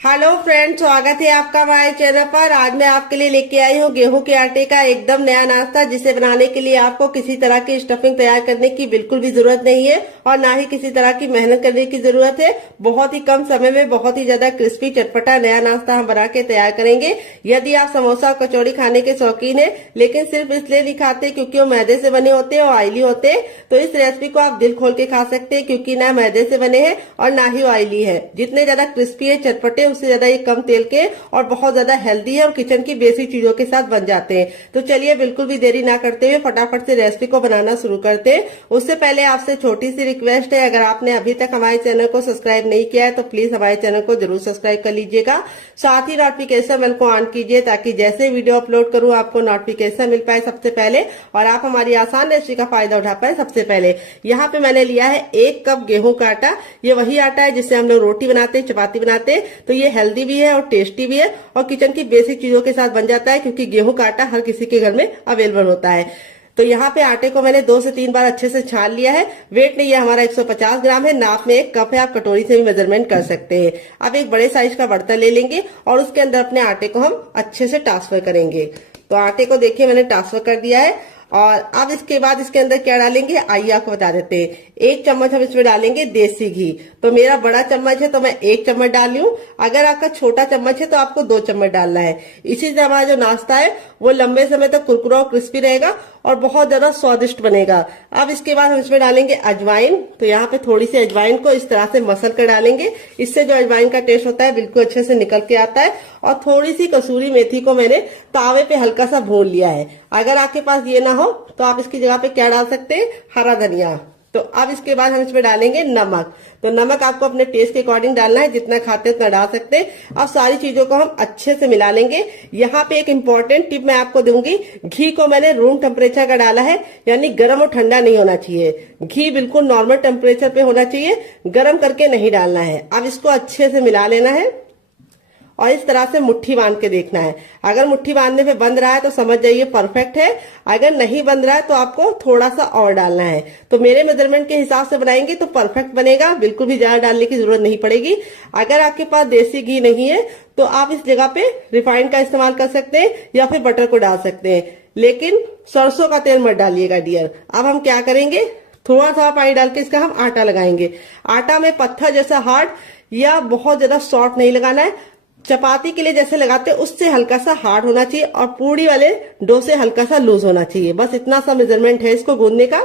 Hello friend, स्वागत है आपका हमारे चैनल पर। आज मैं आपके लिए लेके आई हूँ गेहूं के आटे का एकदम नया नाश्ता, जिसे बनाने के लिए आपको किसी तरह की स्टफिंग तैयार करने की बिल्कुल भी जरूरत नहीं है और ना ही किसी तरह की मेहनत करने की जरूरत है। बहुत ही कम समय में बहुत ही ज्यादा क्रिस्पी चटपटा नया नाश्ता हम बना के तैयार करेंगे। यदि आप समोसा कचौड़ी खाने के शौकीन है लेकिन सिर्फ इसलिए नहीं खाते क्योंकि वो मैदे से बने होते हैं और ऑयली होते हैं, तो इस रेसिपी को आप दिल खोल के खा सकते हैं, क्योंकि ना मैदे से बने हैं और ना ही ऑयली है। जितने ज्यादा क्रिस्पी है चटपटे, उससे ज्यादा ये कम तेल के और बहुत ज्यादा हेल्दी है और किचन की बेसिक चीजों के साथ बन जाते हैं। तो चलिए बिल्कुल भी देरी ना करते हुए फटाफट से रेसिपी को बनाना शुरू करते हैं। उससे पहले आपसे छोटी सी रिक्वेस्ट है, अगर आपने अभी तक हमारे चैनल को सब्सक्राइब नहीं किया है तो प्लीज हमारे चैनल को जरूर सब्सक्राइब कर लीजिएगा। साथ ही नोटिफिकेशन बेल को ऑन कीजिए ताकि जैसे वीडियो अपलोड करूं आपको नोटिफिकेशन मिल पाए सबसे पहले और आप हमारी आसान रेसिपी का फायदा उठा पाए सबसे पहले। यहाँ पे मैंने लिया है 1 कप गेहूं का आटा। ये वही आटा है जिससे हम लोग रोटी बनाते हैं, चपाती बनाते हैं। तो ये हेल्दी भी है और टेस्टी भी है और किचन की बेसिक चीजों के साथ बन जाता है, क्योंकि गेहूं का आटा हर किसी के घर में अवेलेबल होता है। तो यहाँ पे आटे को मैंने 2 से 3 बार अच्छे से छान लिया है। वेट नहीं है हमारा 150 ग्राम है, नाप में 1 कप है, आप कटोरी से भी मेजरमेंट कर सकते हैं। अब एक बड़े साइज का बर्तन ले लेंगे और उसके अंदर अपने आटे को हम अच्छे से ट्रांसफर करेंगे। तो आटे को देखिए मैंने ट्रांसफर कर दिया है और अब इसके बाद इसके अंदर क्या डालेंगे आइए आपको बता देते हैं। 1 चम्मच हम इसमें डालेंगे देसी घी। तो मेरा बड़ा चम्मच है तो मैं 1 चम्मच डाल रही हूँ। अगर आपका छोटा चम्मच है तो आपको 2 चम्मच डालना है। इसी से हमारा जो नाश्ता है वो लंबे समय तक कुरकुरा और क्रिस्पी रहेगा और बहुत ज्यादा स्वादिष्ट बनेगा। अब इसके बाद हम इसमें डालेंगे अजवाइन। तो यहाँ पे थोड़ी सी अजवाइन को इस तरह से मसल कर डालेंगे, इससे जो अजवाइन का टेस्ट होता है बिल्कुल अच्छे से निकल के आता है। और थोड़ी सी कसूरी मेथी को मैंने तावे पे हल्का सा भून लिया है। अगर आपके पास ये ना हो तो आप इसकी जगह पे क्या डाल सकते हैं, हरा धनिया। तो अब इसके बाद हम इसमें डालेंगे नमक। तो नमक आपको अपने टेस्ट के अकॉर्डिंग डालना है, जितना खाते हैं उतना डाल सकते हैं। अब सारी चीजों को हम अच्छे से मिला लेंगे। यहाँ पे एक इम्पोर्टेंट टिप मैं आपको दूंगी, घी को मैंने रूम टेम्परेचर का डाला है, यानी गर्म और ठंडा नहीं होना चाहिए। घी बिल्कुल नॉर्मल टेम्परेचर पे होना चाहिए, गर्म करके नहीं डालना है। अब इसको अच्छे से मिला लेना है और इस तरह से मुट्ठी बांध के देखना है। अगर मुट्ठी बांधने पे बंध रहा है तो समझ जाइए परफेक्ट है, अगर नहीं बंध रहा है तो आपको थोड़ा सा और डालना है। तो मेरे मेजरमेंट के हिसाब से बनाएंगे तो परफेक्ट बनेगा, बिल्कुल भी ज्यादा डालने की जरूरत नहीं पड़ेगी। अगर आपके पास देसी घी नहीं है तो आप इस जगह पे रिफाइंड का इस्तेमाल कर सकते हैं या फिर बटर को डाल सकते हैं, लेकिन सरसों का तेल मत डालिएगा डियर। अब हम क्या करेंगे, थोड़ा सा पानी डाल के इसका हम आटा लगाएंगे। आटा में पत्थर जैसा हार्ड या बहुत ज्यादा सॉफ्ट नहीं लगाना है, चपाती के लिए जैसे लगाते हैं उससे हल्का सा हार्ड होना चाहिए और पूड़ी वाले डो से हल्का सा लूज होना चाहिए। बस इतना सा मेजरमेंट है इसको गूंदने का।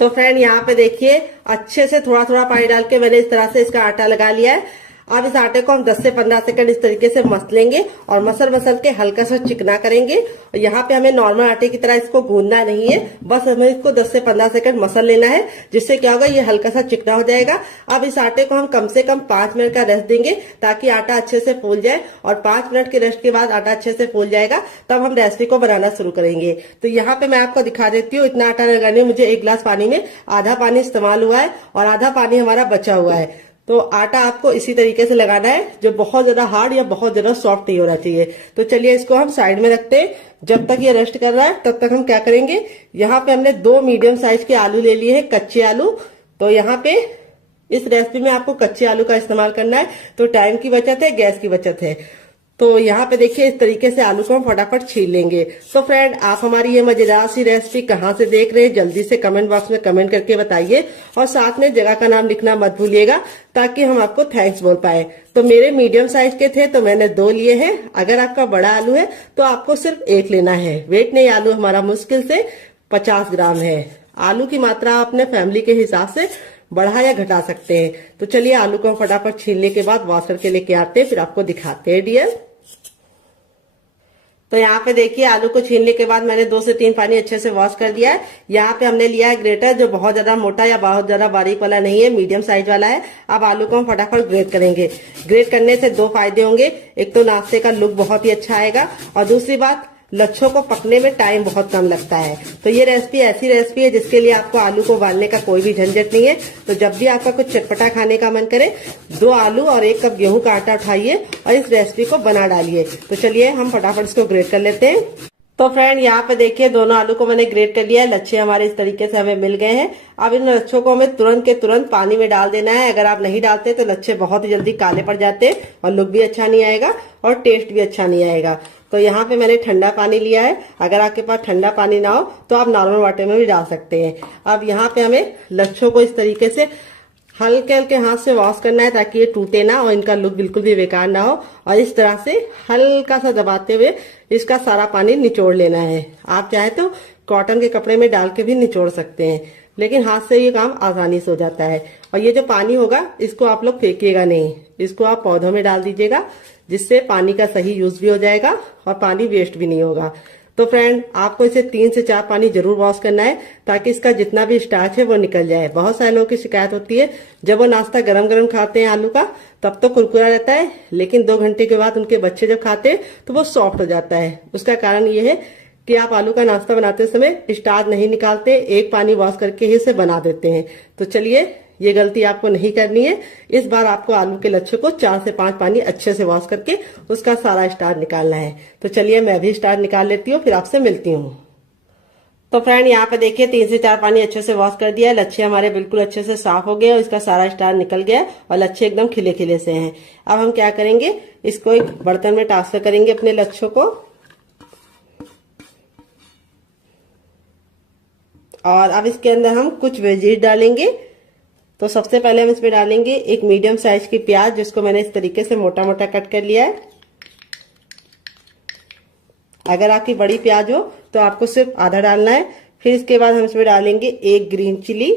तो फ्रेंड यहाँ पे देखिए अच्छे से थोड़ा थोड़ा पानी डाल के मैंने इस तरह से इसका आटा लगा लिया है। अब इस आटे को हम 10 से 15 सेकंड इस तरीके से मसलेंगे और मसल के हल्का सा चिकना करेंगे। और यहाँ पे हमें नॉर्मल आटे की तरह इसको गूंदना नहीं है, बस हमें इसको 10 से 15 सेकंड मसल लेना है, जिससे क्या होगा ये हल्का सा चिकना हो जाएगा। अब इस आटे को हम कम से कम 5 मिनट का रेस्ट देंगे ताकि आटा अच्छे से फूल जाए और 5 मिनट के रेस्ट के बाद आटा अच्छे से फूल जाएगा, तब हम रेसिपी को बनाना शुरू करेंगे। तो यहाँ पे मैं आपको दिखा देती हूँ, इतना आटा लगाने में मुझे 1 गिलास पानी में आधा पानी इस्तेमाल हुआ है और आधा पानी हमारा बचा हुआ है। तो आटा आपको इसी तरीके से लगाना है, जो बहुत ज्यादा हार्ड या बहुत ज्यादा सॉफ्ट नहीं होना चाहिए। तो चलिए इसको हम साइड में रखते हैं। जब तक ये रेस्ट कर रहा है तब तक हम क्या करेंगे, यहाँ पे हमने 2 मीडियम साइज के आलू ले लिए हैं, कच्चे आलू। तो यहाँ पे इस रेसिपी में आपको कच्चे आलू का इस्तेमाल करना है, तो टाइम की बचत है, गैस की बचत है। तो यहाँ पे देखिए इस तरीके से आलू को हम फटाफट छील लेंगे। तो फ्रेंड आप हमारी ये मजेदार सी रेसिपी कहाँ से देख रहे हैं जल्दी से कमेंट बॉक्स में कमेंट करके बताइए और साथ में जगह का नाम लिखना मत भूलिएगा ताकि हम आपको थैंक्स बोल पाए। तो मेरे मीडियम साइज के थे तो मैंने 2 लिए हैं। अगर आपका बड़ा आलू है तो आपको सिर्फ 1 लेना है। वेट नहीं, आलू हमारा मुश्किल से 50 ग्राम है। आलू की मात्रा आप अपने फैमिली के हिसाब से बढ़ा या घटा सकते हैं। तो चलिए आलू को हम फटाफट छीलने के बाद वॉश करके लेके आते हैं, फिर आपको दिखाते हैं डियर। तो यहाँ पे देखिए आलू को छीलने के बाद मैंने 2 से 3 पानी अच्छे से वॉश कर दिया है। यहाँ पे हमने लिया है ग्रेटर, जो बहुत ज्यादा मोटा या बहुत ज्यादा बारीक वाला नहीं है, मीडियम साइज वाला है। अब आलू को हम फटाफट ग्रेट करेंगे। ग्रेट करने से 2 फायदे होंगे, एक तो नाश्ते का लुक बहुत ही अच्छा आएगा और दूसरी बात लच्छों को पकने में टाइम बहुत कम लगता है। तो ये रेसिपी ऐसी रेसिपी है जिसके लिए आपको आलू को उबालने का कोई भी झंझट नहीं है। तो जब भी आपका कुछ चटपटा खाने का मन करे 2 आलू और 1 कप गेहूं का आटा उठाइए और इस रेसिपी को बना डालिए। तो चलिए हम फटाफट इसको ग्रेट कर लेते हैं। तो फ्रेंड यहाँ पे देखिए दोनों आलू को मैंने ग्रेट कर लिया है। लच्छे हमारे इस तरीके से हमें मिल गए हैं। अब इन लच्छों को हमें तुरंत के तुरंत पानी में डाल देना है। अगर आप नहीं डालते तो लच्छे बहुत ही जल्दी काले पड़ जाते हैं और लुक भी अच्छा नहीं आएगा और टेस्ट भी अच्छा नहीं आएगा। तो यहाँ पे मैंने ठंडा पानी लिया है। अगर आपके पास ठंडा पानी ना हो तो आप नॉर्मल वाटर में भी डाल सकते हैं। अब यहाँ पे हमें लच्छों को इस तरीके से हल्के हल्के हाथ से वॉश करना है ताकि ये टूटे ना और इनका लुक बिल्कुल भी बेकार ना हो। और इस तरह से हल्का सा दबाते हुए इसका सारा पानी निचोड़ लेना है। आप चाहे तो कॉटन के कपड़े में डाल के भी निचोड़ सकते हैं, लेकिन हाथ से ये काम आसानी से हो जाता है। और ये जो पानी होगा इसको आप लोग फेंकिएगा नहीं, इसको आप पौधों में डाल दीजिएगा, जिससे पानी का सही यूज भी हो जाएगा और पानी वेस्ट भी नहीं होगा। तो फ्रेंड आपको इसे 3 से 4 पानी जरूर वॉश करना है ताकि इसका जितना भी स्टार्च है वो निकल जाए। बहुत सारे लोगों की शिकायत होती है जब वो नाश्ता गरम गरम खाते हैं आलू का तब तो कुरकुरा रहता है, लेकिन 2 घंटे के बाद उनके बच्चे जब खाते हैं तो वो सॉफ्ट हो जाता है। उसका कारण ये है कि आप आलू का नाश्ता बनाते समय स्टार्च नहीं निकालते, एक पानी वॉश करके ही इसे बना देते हैं। तो चलिए ये गलती आपको नहीं करनी है। इस बार आपको आलू के लच्छे को 4 से 5 पानी अच्छे से वॉश करके उसका सारा स्टार्च निकालना है। तो चलिए मैं भी स्टार्च निकाल लेती हूँ, फिर आपसे मिलती हूँ। तो फ्रेंड यहाँ पे देखिए 3 से 4 पानी अच्छे से वॉश कर दिया है। लच्छे हमारे बिल्कुल अच्छे से साफ हो गए और इसका सारा स्टार्च निकल गया और लच्छे एकदम खिले खिले से हैं। अब हम क्या करेंगे, इसको एक बर्तन में ट्रांसफर करेंगे अपने लच्छों को। और अब इसके अंदर हम कुछ वेजीज डालेंगे। तो सबसे पहले हम इसमें डालेंगे एक मीडियम साइज की प्याज, जिसको मैंने इस तरीके से मोटा मोटा कट कर लिया है। अगर आपकी बड़ी प्याज हो तो आपको सिर्फ आधा डालना है। फिर इसके बाद हम इसमें डालेंगे एक ग्रीन चिली।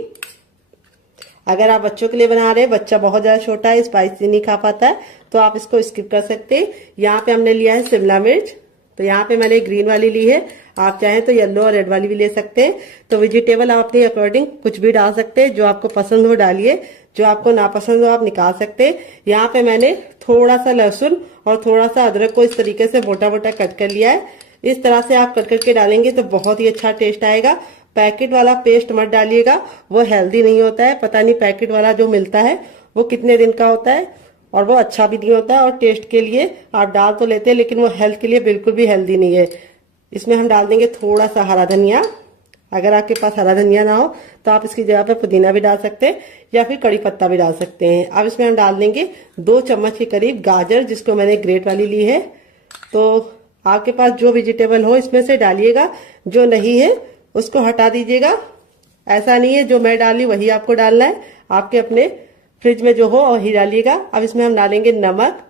अगर आप बच्चों के लिए बना रहे हैं, बच्चा बहुत ज्यादा छोटा है, स्पाइसी नहीं खा पाता है, तो आप इसको स्किप कर सकते हैं। यहाँ पे हमने लिया है शिमला मिर्च। तो यहाँ पे मैंने ग्रीन वाली ली है, आप चाहें तो येलो और रेड वाली भी ले सकते हैं। तो वेजिटेबल आप अपने अकॉर्डिंग कुछ भी डाल सकते हैं, जो आपको पसंद हो डालिए, जो आपको नापसंद हो आप निकाल सकते हैं। यहाँ पे मैंने थोड़ा सा लहसुन और थोड़ा सा अदरक को इस तरीके से मोटा मोटा कट कर लिया है। इस तरह से आप कट करके डालेंगे तो बहुत ही अच्छा टेस्ट आएगा। पैकेट वाला पेस्ट मत डालिएगा, वो हेल्दी नहीं होता है। पता नहीं पैकेट वाला जो मिलता है वो कितने दिन का होता है और वो अच्छा भी नहीं होता है। और टेस्ट के लिए आप डाल तो लेते हैं, लेकिन वो हेल्थ के लिए बिल्कुल भी हेल्दी नहीं है। इसमें हम डाल देंगे थोड़ा सा हरा धनिया। अगर आपके पास हरा धनिया ना हो तो आप इसकी जगह पे पुदीना भी डाल सकते हैं या फिर कड़ी पत्ता भी डाल सकते हैं। अब इसमें हम डाल देंगे 2 चम्मच के करीब गाजर, जिसको मैंने ग्रेट वाली ली है। तो आपके पास जो वेजिटेबल हो इसमें से डालिएगा, जो नहीं है उसको हटा दीजिएगा। ऐसा नहीं है जो मैं डाली वही आपको डालना है, आपके अपने फ्रिज में जो हो वही डालिएगा। अब इसमें हम डालेंगे नमक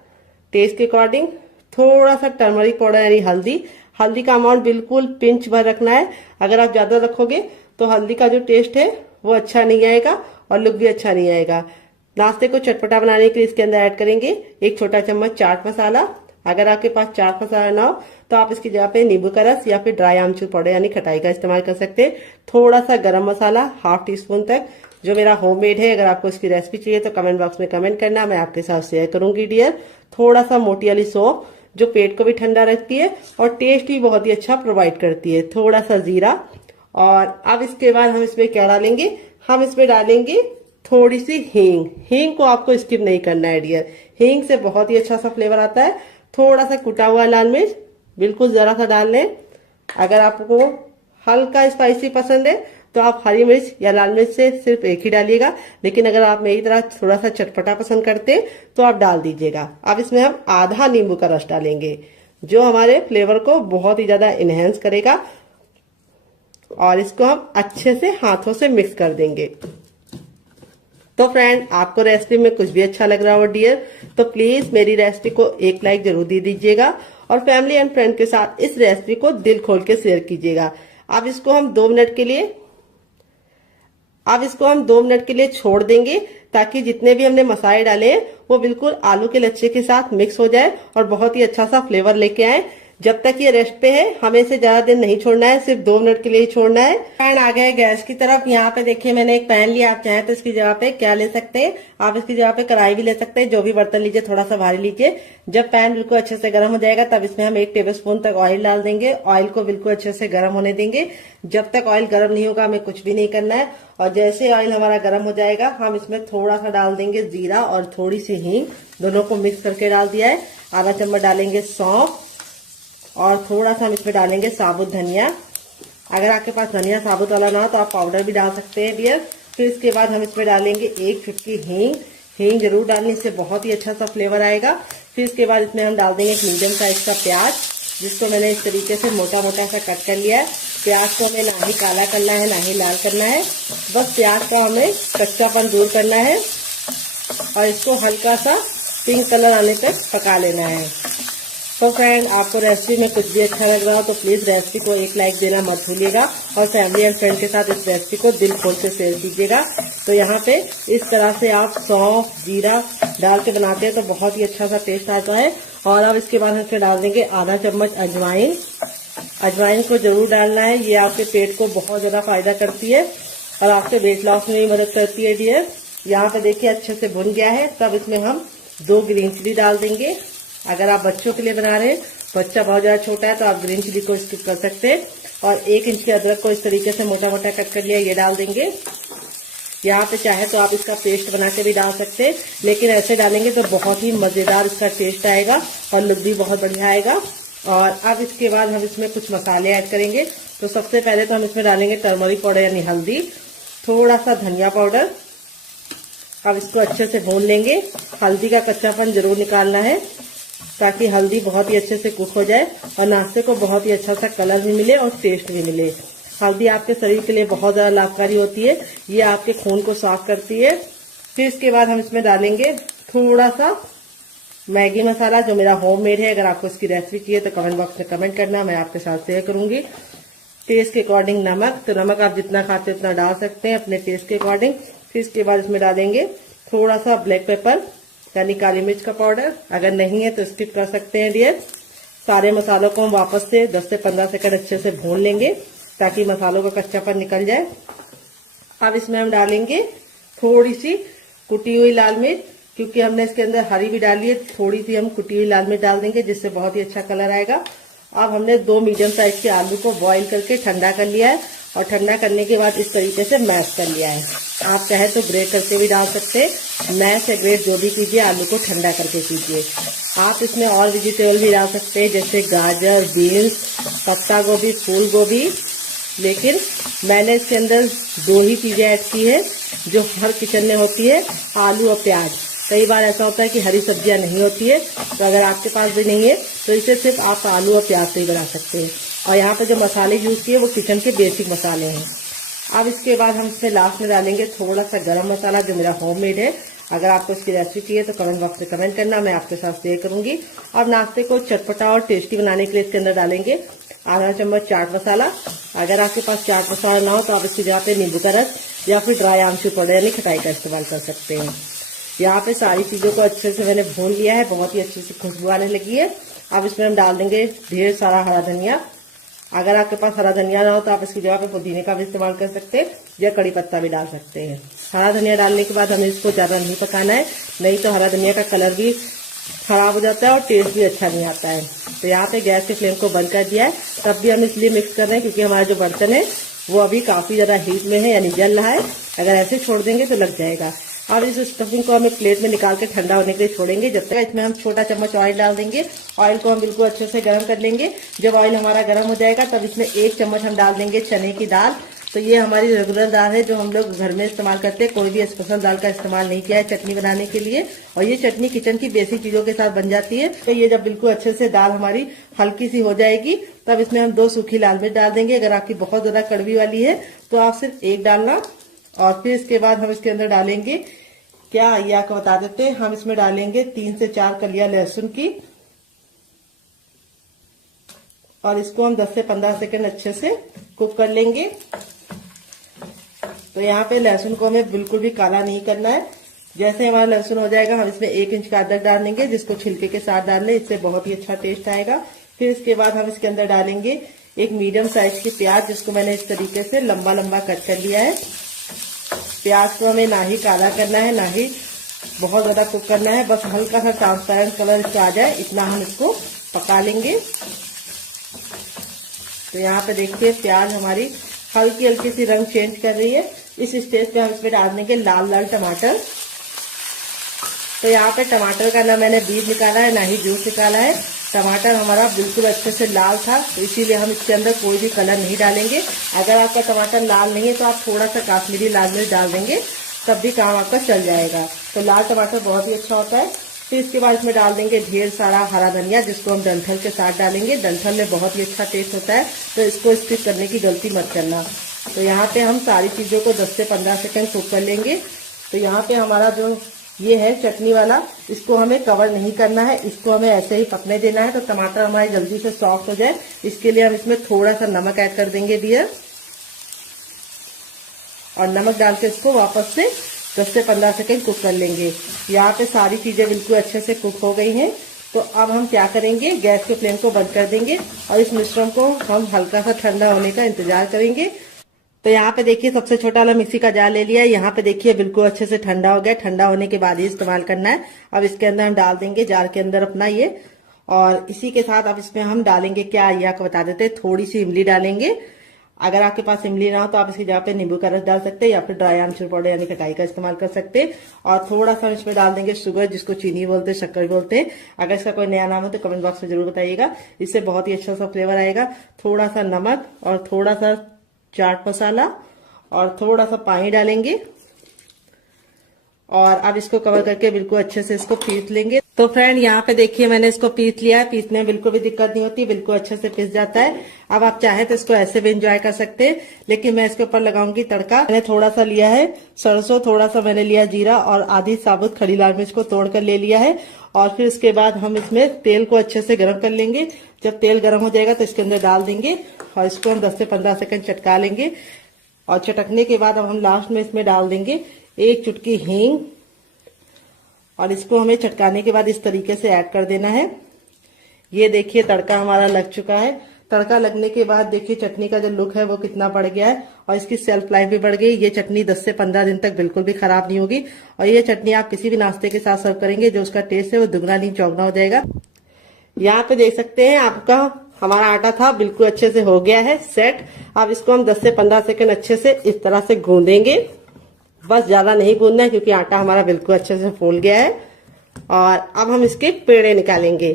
टेस्ट के अकॉर्डिंग, थोड़ा सा टर्मरिक पाउडर यानी हल्दी। हल्दी का अमाउंट बिल्कुल पिंच भर रखना है। अगर आप ज्यादा रखोगे तो हल्दी का जो टेस्ट है वो अच्छा नहीं आएगा और लुक भी अच्छा नहीं आएगा। नाश्ते को चटपटा बनाने के लिए इसके अंदर ऐड करेंगे 1 छोटा चम्मच चाट मसाला। अगर आपके पास चाट मसाला ना हो तो आप इसकी जगह पे नींबू का रस या फिर ड्राई आमचूर पाउडर यानी खटाई का इस्तेमाल कर सकते हैं। थोड़ा सा गरम मसाला 1/2 टीस्पून तक, जो मेरा होममेड है। अगर आपको इसकी रेसिपी चाहिए तो कमेंट बॉक्स में कमेंट करना, मैं आपके साथ शेयर करूंगी डियर। थोड़ा सा मोटी वाली सौंफ, जो पेट को भी ठंडा रखती है और टेस्ट भी बहुत ही अच्छा प्रोवाइड करती है। थोड़ा सा जीरा। और अब इसके बाद हम इसमें क्या डालेंगे, हम इसमें डालेंगे थोड़ी सी हींग। हींग को आपको स्किप नहीं करना है डियर, हींग से बहुत ही अच्छा सा फ्लेवर आता है। थोड़ा सा कुटा हुआ लाल मिर्च, बिल्कुल जरा सा डाल लें। अगर आपको हल्का स्पाइसी पसंद है तो आप हरी मिर्च या लाल मिर्च से सिर्फ एक ही डालिएगा, लेकिन अगर आप मेरी तरह थोड़ा सा चटपटा पसंद करते हैं तो आप डाल दीजिएगा। अब इसमें हम आधा नींबू का रस डालेंगे, जो हमारे फ्लेवर को बहुत ही ज्यादा इनहेंस करेगा। और इसको हम अच्छे से हाथों से मिक्स कर देंगे। तो फ्रेंड आपको रेसिपी में कुछ भी अच्छा लग रहा हो डियर, तो प्लीज मेरी रेसिपी को एक लाइक जरूर दे दीजिएगा और फैमिली एंड फ्रेंड के साथ इस रेसिपी को दिल खोल के शेयर कीजिएगा। अब इसको हम 2 मिनट के लिए छोड़ देंगे, ताकि जितने भी हमने मसाले डाले हैं वो बिल्कुल आलू के लच्छे के साथ मिक्स हो जाए और बहुत ही अच्छा सा फ्लेवर लेके आए। जब तक ये रेस्ट पे है हमें इसे ज्यादा देर नहीं छोड़ना है, सिर्फ 2 मिनट के लिए ही छोड़ना है। पैन आ गया है गैस की तरफ। यहाँ पे देखिए मैंने एक पैन लिया, आप चाहें तो इसकी जगह पे क्या ले सकते हैं, आप इसकी जगह पे कढ़ाई भी ले सकते हैं। जो भी बर्तन लीजिए थोड़ा सा भारी लीजिए। जब पैन बिल्कुल अच्छे से गर्म हो जाएगा तब इसमें हम 1 टेबलस्पून तक ऑयल डाल देंगे। ऑयल को बिल्कुल अच्छे से गर्म होने देंगे। जब तक ऑयल गर्म नहीं होगा हमें कुछ भी नहीं करना है। और जैसे ऑयल हमारा गर्म हो जाएगा हम इसमें थोड़ा सा डाल देंगे जीरा और थोड़ी सी हींग, दोनों को मिक्स करके डाल दिया है। आधा चम्मच डालेंगे सौंफ, और थोड़ा सा हम इसमें डालेंगे साबुत धनिया। अगर आपके पास धनिया साबुत वाला ना हो तो आप पाउडर भी डाल सकते हैं डियर। फिर इसके बाद हम इसमें डालेंगे 1 चुटकी हींग। हींग जरूर डालनी, इससे बहुत ही अच्छा सा फ्लेवर आएगा। फिर इसके बाद इसमें हम डाल देंगे एक मीडियम साइज का प्याज, जिसको मैंने इस तरीके से मोटा मोटा सा कट कर लिया है। प्याज को हमें ना ही काला करना है ना ही लाल करना है, बस प्याज का हमें कच्चापन दूर करना है और इसको हल्का सा पिंक कलर आने तक पका लेना है। तो फ्रेंड, आपको रेसिपी में कुछ भी अच्छा लग रहा हो तो प्लीज रेसिपी को एक लाइक देना मत भूलिएगा और फैमिली एंड फ्रेंड के साथ इस रेसिपी को दिल खोल से शेयर कीजिएगा। तो यहाँ पे इस तरह से आप सौंफ जीरा डाल के बनाते हैं तो बहुत ही अच्छा सा टेस्ट आता है। और अब इसके बाद हम इसमें डाल देंगे आधा चम्मच अजवाइन। अजवाइन को जरूर डालना है, ये आपके पेट को बहुत ज्यादा फायदा करती है और आपके वेट लॉस में भी मदद करती है डियर। यहाँ पे देखिए अच्छे से भुन गया है। तब इसमें हम 2 ग्रीन चिली डाल देंगे। अगर आप बच्चों के लिए बना रहे हैं, बच्चा बहुत ज्यादा छोटा है तो आप ग्रीन चिली को स्किप कर सकते हैं। और 1 इंच के अदरक को इस तरीके से मोटा मोटा कट कर लिया, ये डाल देंगे। यहाँ पे चाहे तो आप इसका पेस्ट बना के भी डाल सकते हैं, लेकिन ऐसे डालेंगे तो बहुत ही मजेदार इसका टेस्ट आएगा और लुक भी बहुत बढ़िया आएगा। और अब इसके बाद हम इसमें कुछ मसाले ऐड करेंगे। तो सबसे पहले तो हम इसमें डालेंगे टर्मरिक पाउडर यानी हल्दी, थोड़ा सा धनिया पाउडर। अब इसको अच्छे से भून लेंगे। हल्दी का कच्चापन जरूर निकालना है ताकि हल्दी बहुत ही अच्छे से कुक हो जाए और नाश्ते को बहुत ही अच्छा सा कलर भी मिले और टेस्ट भी मिले। हल्दी आपके शरीर के लिए बहुत ज्यादा लाभकारी होती है, ये आपके खून को साफ करती है। फिर इसके बाद हम इसमें डालेंगे थोड़ा सा मैगी मसाला, जो मेरा होममेड है। अगर आपको इसकी रेसिपी चाहिए तो कमेंट बॉक्स में कमेंट करना, मैं आपके साथ शेयर करूंगी। टेस्ट के अकॉर्डिंग नमक, तो नमक आप जितना खाते हैं उतना डाल सकते हैं अपने टेस्ट के अकॉर्डिंग। फिर इसके बाद इसमें डालेंगे थोड़ा सा ब्लैक पेपर यानी काली मिर्च का पाउडर। अगर नहीं है तो स्किप कर सकते हैं डियर। सारे मसालों को हम वापस से 10 से 15 सेकंड अच्छे से भून लेंगे ताकि मसालों का कच्चापन निकल जाए। अब इसमें हम डालेंगे थोड़ी सी कुटी हुई लाल मिर्च, क्योंकि हमने इसके अंदर हरी भी डाली है, थोड़ी सी हम कुटी हुई लाल मिर्च डाल देंगे जिससे बहुत ही अच्छा कलर आएगा। अब हमने 2 मीडियम साइज के आलू को बॉईल करके ठंडा कर लिया है और ठंडा करने के बाद इस तरीके से मैश कर लिया है। आप चाहे तो ग्रेट करके भी डाल सकते हैं, मैश या ग्रेट जो भी कीजिए, आलू को ठंडा करके कीजिए। आप इसमें और वेजिटेबल भी डाल सकते हैं जैसे गाजर, बीन्स, पत्ता गोभी, फूल गोभी, लेकिन मैंने इसके अंदर 2 ही चीजें ऐड की है जो हर किचन में होती है, आलू और प्याज। कई बार ऐसा होता है कि हरी सब्जियां नहीं होती है, तो अगर आपके पास भी नहीं है तो इसे सिर्फ आप आलू और प्याज से ही बना सकते हैं। और यहाँ पे जो मसाले यूज किए वो किचन के बेसिक मसाले हैं। अब इसके बाद हम इसमें लास्ट में डालेंगे थोड़ा सा गरम मसाला जो मेरा होममेड है। अगर आपको इसकी रेसिपी चाहिए तो कमेंट बॉक्स में कमेंट करना, मैं आपके साथ शेयर करूंगी। अब नाश्ते को चटपटा और टेस्टी बनाने के लिए इसके अंदर डालेंगे आधा चम्मच चाट मसाला। अगर आपके पास चाट मसाला ना हो तो आप इसकी जगह पे नींबू का रस या फिर ड्राई आमचूर पाउडर यानी खटाई का इस्तेमाल कर सकते हैं। यहाँ पे सारी चीजों को अच्छे से मैंने भून लिया है, बहुत ही अच्छी से खुशबू आने लगी है। अब इसमें हम डाल देंगे ढेर सारा हरा धनिया। अगर आपके पास हरा धनिया ना हो तो आप इसकी जगह पे पुदीने का भी इस्तेमाल कर सकते हैं या कड़ी पत्ता भी डाल सकते हैं। हरा धनिया डालने के बाद हमें इसको ज्यादा नहीं पकाना है, नहीं तो हरा धनिया का कलर भी खराब हो जाता है और टेस्ट भी अच्छा नहीं आता है। तो यहाँ पे गैस के फ्लेम को बंद कर दिया है, तब भी हम इसलिए मिक्स कर रहे हैं क्योंकि हमारा जो बर्तन है वो अभी काफी ज्यादा हीट में है यानी जल रहा है। अगर ऐसे छोड़ देंगे तो लग जाएगा। और इस स्टफिंग को हम एक प्लेट में निकाल के ठंडा होने के लिए छोड़ेंगे। जब तक इसमें हम छोटा चम्मच ऑयल डाल देंगे। ऑयल को हम बिल्कुल अच्छे से गर्म कर लेंगे। जब ऑयल हमारा गर्म हो जाएगा तब इसमें 1 चम्मच हम डाल देंगे चने की दाल। तो ये हमारी रेगुलर दाल है जो हम लोग घर में इस्तेमाल करते हैं, कोई भी स्पेशल दाल का इस्तेमाल नहीं किया है चटनी बनाने के लिए। और ये चटनी किचन की बेसिक चीजों के साथ बन जाती है। तो ये जब बिल्कुल अच्छे से दाल हमारी हल्की सी हो जाएगी तब इसमें हम 2 सूखी लाल मिर्च डाल देंगे। अगर आपकी बहुत ज्यादा कड़वी वाली है तो आप सिर्फ 1 डालना। और फिर इसके बाद हम इसके अंदर डालेंगे क्या, ये आपको बता देते हैं, हम इसमें डालेंगे 3 से 4 कलियां लहसुन की और इसको हम 10 से 15 सेकंड अच्छे से कुक कर लेंगे। तो यहाँ पे लहसुन को हमें बिल्कुल भी काला नहीं करना है। जैसे हमारा लहसुन हो जाएगा हम इसमें 1 इंच का अदरक डाल देंगे जिसको छिलके के साथ डाल लें, इससे बहुत ही अच्छा टेस्ट आएगा। फिर इसके बाद हम इसके अंदर डालेंगे एक मीडियम साइज की प्याज जिसको मैंने इस तरीके से लंबा लंबा कट कर लिया है। प्याज को हमें ना ही काला करना है ना ही बहुत ज्यादा कुक करना है, बस हल्का सा ट्रांसपेरेंट कलर इसका आ जाए इतना हम इसको पका लेंगे। तो यहाँ पे देखिए प्याज हमारी हल्की हल्की सी रंग चेंज कर रही है। इस स्टेज पे हम इसमें डाल देंगे लाल लाल टमाटर। तो यहाँ पे टमाटर का ना मैंने बीज निकाला है ना ही जूस निकाला है, टमाटर हमारा बिल्कुल अच्छे से लाल था, तो इसीलिए हम इसके अंदर कोई भी कलर नहीं डालेंगे। अगर आपका टमाटर लाल नहीं है तो आप थोड़ा सा काश्मीरी लाल मिर्च डाल देंगे, तब भी काम आपका चल जाएगा। तो लाल टमाटर बहुत ही अच्छा होता है। फिर इसके बाद इसमें डाल देंगे ढेर सारा हरा धनिया, जिसको हम डंठल के साथ डालेंगे। डंठल में बहुत ही अच्छा टेस्ट होता है, तो इसको स्किप करने की गलती मत करना। तो यहाँ पे हम सारी चीज़ों को 10 से 15 सेकंड कुक कर लेंगे। तो यहाँ पे हमारा जो ये है चटनी वाला, इसको हमें कवर नहीं करना है, इसको हमें ऐसे ही पकने देना है। तो टमाटर हमारे जल्दी से सॉफ्ट हो जाए, इसके लिए हम इसमें थोड़ा सा नमक ऐड कर देंगे डियर, और नमक डाल के इसको वापस से 10 से 15 सेकंड कुक कर लेंगे। यहाँ पे सारी चीजें बिल्कुल अच्छे से कुक हो गई हैं। तो अब हम क्या करेंगे, गैस के फ्लेम को बंद कर देंगे और इस मिश्रण को हम हल्का सा ठंडा होने का इंतजार करेंगे। तो यहाँ पे देखिए सबसे छोटा वाला मिक्सी का जार ले लिया। यहाँ पे देखिए बिल्कुल अच्छे से ठंडा हो गया। ठंडा होने के बाद ही इस्तेमाल करना है। अब इसके अंदर हम डाल देंगे जार के अंदर अपना ये, और इसी के साथ अब इसमें हम डालेंगे क्या, ये आपको बता देते हैं, थोड़ी सी इमली डालेंगे। अगर आपके पास इमली ना हो तो आप इसकी जगह पे नींबू का रस डाल सकते हैं, या फिर ड्राई आमचूर पाउडर यानी खटाई का इस्तेमाल कर सकते हैं। और थोड़ा सा इसमें डाल देंगे शुगर, जिसको चीनी बोलते हैं, शक्कर बोलते हैं। अगर इसका कोई नया नाम हो तो कमेंट बॉक्स में जरूर बताइएगा, इससे बहुत ही अच्छा सा फ्लेवर आएगा। थोड़ा सा नमक और थोड़ा सा चाट मसाला और थोड़ा सा पानी डालेंगे, और अब इसको कवर करके बिल्कुल अच्छे से इसको पीस लेंगे। तो फ्रेंड यहाँ पे देखिए मैंने इसको पीस लिया है। पीसने में बिल्कुल भी दिक्कत नहीं होती, बिल्कुल अच्छे से पीस जाता है। अब आप चाहे तो इसको ऐसे भी एंजॉय कर सकते हैं, लेकिन मैं इसके ऊपर लगाऊंगी तड़का। मैंने थोड़ा सा लिया है सरसों, थोड़ा सा मैंने लिया जीरा, और आधी साबुत खड़ी लाल मिर्च को तोड़ कर ले लिया है। और फिर इसके बाद हम इसमें तेल को अच्छे से गर्म कर लेंगे। जब तेल गर्म हो जाएगा तो इसके अंदर डाल देंगे, और इसको हम 10 से 15 सेकंड चटका लेंगे। और चटकने के बाद अब हम लास्ट में इसमें डाल देंगे 1 चुटकी हींग, और इसको हमें चटकाने के बाद इस तरीके से ऐड कर देना है। ये देखिए तड़का हमारा लग चुका है। तड़का लगने के बाद देखिए चटनी का जो लुक है वो कितना बढ़ गया है, और इसकी शेल्फ लाइफ भी बढ़ गई। ये चटनी 10 से 15 दिन तक बिल्कुल भी खराब नहीं होगी, और ये चटनी आप किसी भी नाश्ते के साथ सर्व करेंगे, जो उसका टेस्ट है वो दुगना नहीं चौगुना हो जाएगा। यहाँ पे देख सकते हैं आपका हमारा आटा था बिल्कुल अच्छे से हो गया है सेट। अब इसको हम 10 से 15 सेकंड अच्छे से इस तरह से गूंदेंगे। बस ज्यादा नहीं गूंदना है, क्योंकि आटा हमारा बिल्कुल अच्छे से फूल गया है। और अब हम इसके पेड़े निकालेंगे।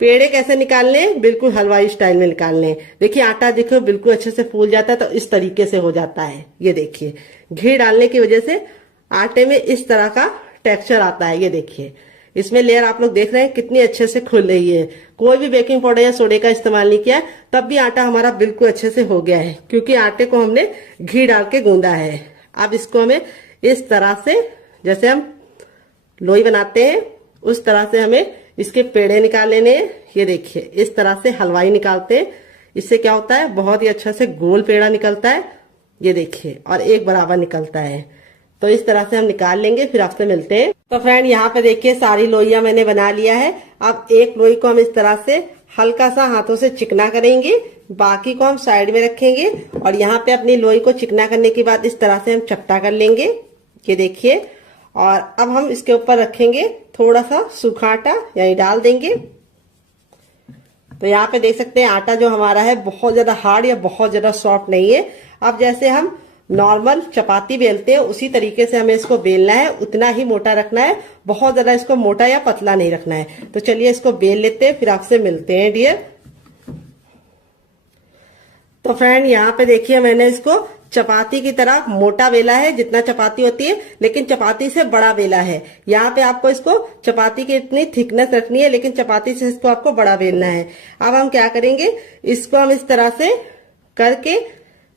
पेड़े कैसे निकालने, बिल्कुल हलवाई स्टाइल में निकालने। देखिए आटा देखो बिल्कुल अच्छे से फूल जाता है, तो इस तरीके से हो जाता है। ये देखिए घी डालने की वजह से आटे में इस तरह का टेक्सचर आता है। ये देखिए इसमें लेयर आप लोग देख रहे हैं कितनी अच्छे से खुल रही है। कोई भी बेकिंग पाउडर या सोडे का इस्तेमाल नहीं किया, तब भी आटा हमारा बिल्कुल अच्छे से हो गया है, क्योंकि आटे को हमने घी डाल के गूंदा है। अब इसको हमें इस तरह से, जैसे हम लोई बनाते हैं उस तरह से हमें इसके पेड़े निकाल लेने हैं। ये देखिए इस तरह से हलवाई निकालते हैं। इससे क्या होता है, बहुत ही अच्छा से गोल पेड़ा निकलता है। ये देखिए, और एक बराबर निकलता है। तो इस तरह से हम निकाल लेंगे, फिर आपसे मिलते हैं। तो फ्रेंड यहाँ पे देखिए सारी लोइयां मैंने बना लिया है। अब एक लोई को हम इस तरह से हल्का सा हाथों से चिकना करेंगे, बाकी को हम साइड में रखेंगे। और यहाँ पे अपनी लोई को चिकना करने के बाद इस तरह से हम चपटा कर लेंगे। ये देखिए, और अब हम इसके ऊपर रखेंगे थोड़ा सा सूखा आटा, यानी डाल देंगे। तो यहाँ पे देख सकते हैं आटा जो हमारा है बहुत ज्यादा हार्ड या बहुत ज्यादा सॉफ्ट नहीं है। अब जैसे हम नॉर्मल चपाती बेलते हैं उसी तरीके से हमें इसको बेलना है, उतना ही मोटा रखना है, बहुत ज्यादा इसको मोटा या पतला नहीं रखना है। तो चलिए इसको बेल लेते हैं, फिर आपसे मिलते हैं डियर। तो फ्रेंड यहाँ पे देखिए मैंने इसको चपाती की तरह मोटा बेला है, जितना चपाती होती है, लेकिन चपाती से बड़ा बेला है। यहाँ पे आपको इसको चपाती की इतनी थिकनेस रखनी है, लेकिन चपाती से इसको आपको बड़ा बेलना है। अब हम क्या करेंगे, इसको हम इस तरह से करके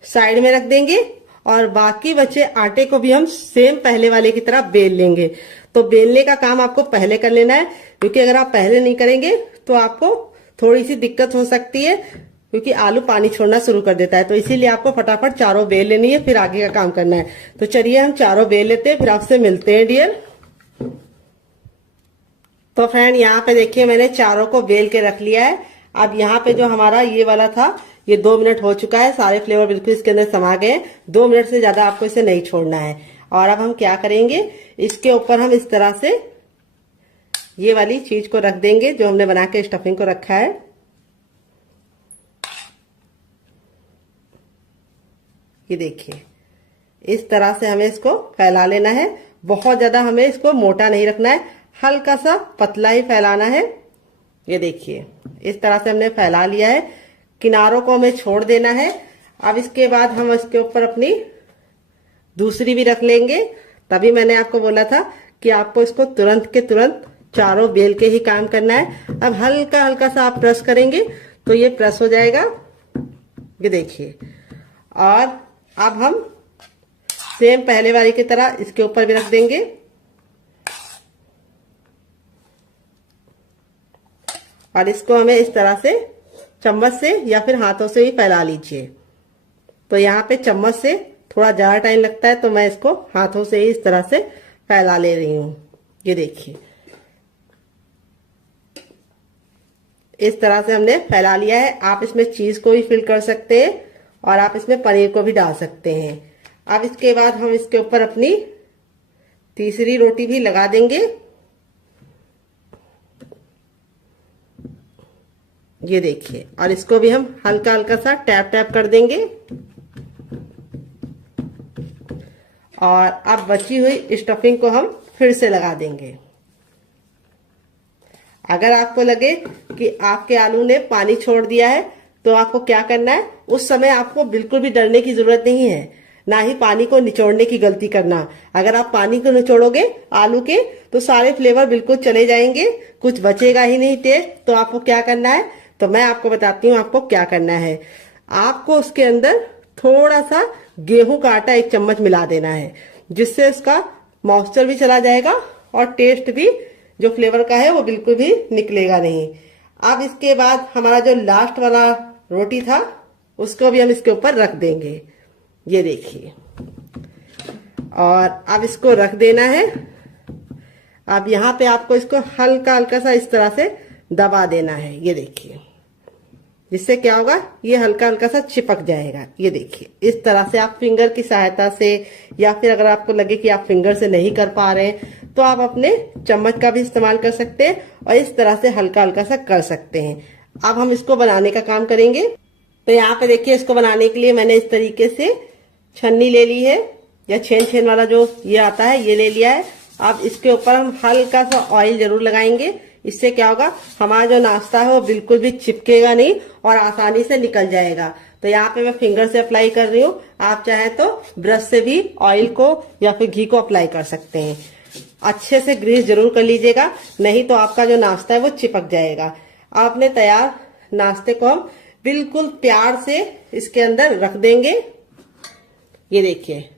साइड में रख देंगे, और बाकी बचे आटे को भी हम सेम पहले वाले की तरह बेल लेंगे। तो बेलने का काम आपको पहले कर लेना है, क्योंकि अगर आप पहले नहीं करेंगे तो आपको थोड़ी सी दिक्कत हो सकती है, क्योंकि आलू पानी छोड़ना शुरू कर देता है। तो इसीलिए आपको फटाफट चारों बेल लेनी है, फिर आगे का काम करना है। तो चलिए हम चारों बेल लेते हैं, फिर आपसे मिलते हैं डियर। तो फ्रेंड यहाँ पे देखिए मैंने चारों को बेल के रख लिया है। अब यहाँ पे जो हमारा ये वाला था, ये 2 मिनट हो चुका है, सारे फ्लेवर बिल्कुल इसके अंदर समा गए। 2 मिनट से ज्यादा आपको इसे नहीं छोड़ना है। और अब हम क्या करेंगे, इसके ऊपर हम इस तरह से ये वाली चीज को रख देंगे जो हमने बना के स्टफिंग को रखा है। ये देखिए इस तरह से हमें इसको फैला लेना है। बहुत ज्यादा हमें इसको मोटा नहीं रखना है, हल्का सा पतला ही फैलाना है। ये देखिए इस तरह से हमने फैला लिया है, किनारों को हमें छोड़ देना है। अब इसके बाद हम इसके ऊपर अपनी दूसरी भी रख लेंगे। तभी मैंने आपको बोला था कि आपको इसको तुरंत के तुरंत चारों बेल के ही काम करना है। अब हल्का हल्का सा आप प्रेस करेंगे तो ये प्रेस हो जाएगा, ये देखिए। और अब हम सेम पहले वाली की तरह इसके ऊपर भी रख देंगे और इसको हमें इस तरह से चम्मच से या फिर हाथों से ही फैला लीजिए। तो यहाँ पे चम्मच से थोड़ा ज्यादा टाइम लगता है, तो मैं इसको हाथों से ही इस तरह से फैला ले रही हूँ। ये देखिए इस तरह से हमने फैला लिया है। आप इसमें चीज को भी फिल कर सकते हैं और आप इसमें पनीर को भी डाल सकते हैं। अब इसके बाद हम इसके ऊपर अपनी तीसरी रोटी भी लगा देंगे। ये देखिए, और इसको भी हम हल्का हल्का सा टैप टैप कर देंगे। और अब बची हुई स्टफिंग को हम फिर से लगा देंगे। अगर आपको लगे कि आपके आलू ने पानी छोड़ दिया है तो आपको क्या करना है, उस समय आपको बिल्कुल भी डरने की जरूरत नहीं है, ना ही पानी को निचोड़ने की गलती करना। अगर आप पानी को निचोड़ोगे आलू के तो सारे फ्लेवर बिल्कुल चले जाएंगे, कुछ बचेगा ही नहीं टेस्ट। तो आपको क्या करना है, तो मैं आपको बताती हूँ आपको क्या करना है। आपको उसके अंदर थोड़ा सा गेहूं का आटा 1 चम्मच मिला देना है, जिससे उसका मॉइस्चर भी चला जाएगा और टेस्ट भी जो फ्लेवर का है वो बिल्कुल भी निकलेगा नहीं। अब इसके बाद हमारा जो लास्ट वाला रोटी था उसको भी हम इसके ऊपर रख देंगे। ये देखिए, और अब इसको रख देना है। अब यहाँ पे आपको इसको हल्का हल्का सा इस तरह से दबा देना है। ये देखिए, जिससे क्या होगा, ये हल्का हल्का सा चिपक जाएगा। ये देखिए, इस तरह से आप फिंगर की सहायता से, या फिर अगर आपको लगे कि आप फिंगर से नहीं कर पा रहे हैं तो आप अपने चम्मच का भी इस्तेमाल कर सकते हैं और इस तरह से हल्का हल्का सा कर सकते हैं। अब हम इसको बनाने का काम करेंगे। तो यहाँ पे देखिए, इसको बनाने के लिए मैंने इस तरीके से छन्नी ले ली है, या छेन छेन वाला जो ये आता है ये ले लिया है। अब इसके ऊपर हम हल्का सा ऑयल जरूर लगाएंगे। इससे क्या होगा, हमारा जो नाश्ता है वो बिल्कुल भी चिपकेगा नहीं और आसानी से निकल जाएगा। तो यहाँ पे मैं फिंगर से अप्लाई कर रही हूँ, आप चाहे तो ब्रश से भी ऑयल को या फिर घी को अप्लाई कर सकते हैं। अच्छे से ग्रीस जरूर कर लीजिएगा, नहीं तो आपका जो नाश्ता है वो चिपक जाएगा। आपने तैयार नाश्ते को हम बिल्कुल प्यार से इसके अंदर रख देंगे। ये देखिए,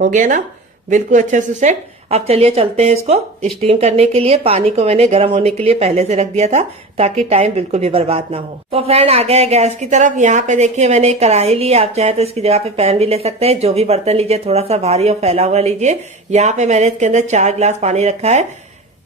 हो गया ना बिल्कुल अच्छे से सेट। अब चलिए चलते हैं इसको स्टीम करने के लिए। पानी को मैंने गर्म होने के लिए पहले से रख दिया था ताकि टाइम बिल्कुल भी बर्बाद ना हो। तो फ्रेंड आ गया है गैस की तरफ। यहाँ पे देखिए मैंने एक कढ़ाई ली, आप चाहे तो इसकी जगह पे पैन भी ले सकते हैं। जो भी बर्तन लीजिए थोड़ा सा भारी और फैला हुआ लीजिए। यहाँ पे मैंने इसके अंदर 4 गिलास पानी रखा है,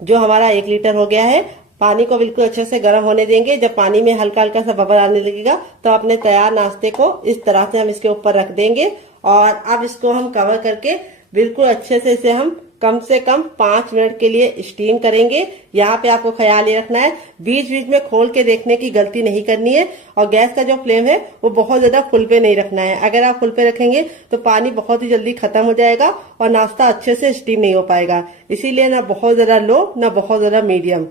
जो हमारा 1 लीटर हो गया है। पानी को बिल्कुल अच्छे से गर्म होने देंगे। जब पानी में हल्का हल्का सा बबल आने लगेगा तो अपने तैयार नाश्ते को इस तरह से हम इसके ऊपर रख देंगे। और अब इसको हम कवर करके बिल्कुल अच्छे से इसे हम कम से कम 5 मिनट के लिए स्टीम करेंगे। यहाँ पे आपको ख्याल ये रखना है, बीच बीच में खोल के देखने की गलती नहीं करनी है। और गैस का जो फ्लेम है वो बहुत ज्यादा फुल पे नहीं रखना है। अगर आप फुल पे रखेंगे तो पानी बहुत ही जल्दी खत्म हो जाएगा और नाश्ता अच्छे से स्टीम नहीं हो पाएगा। इसीलिए ना बहुत ज्यादा लो, ना बहुत ज्यादा मीडियम,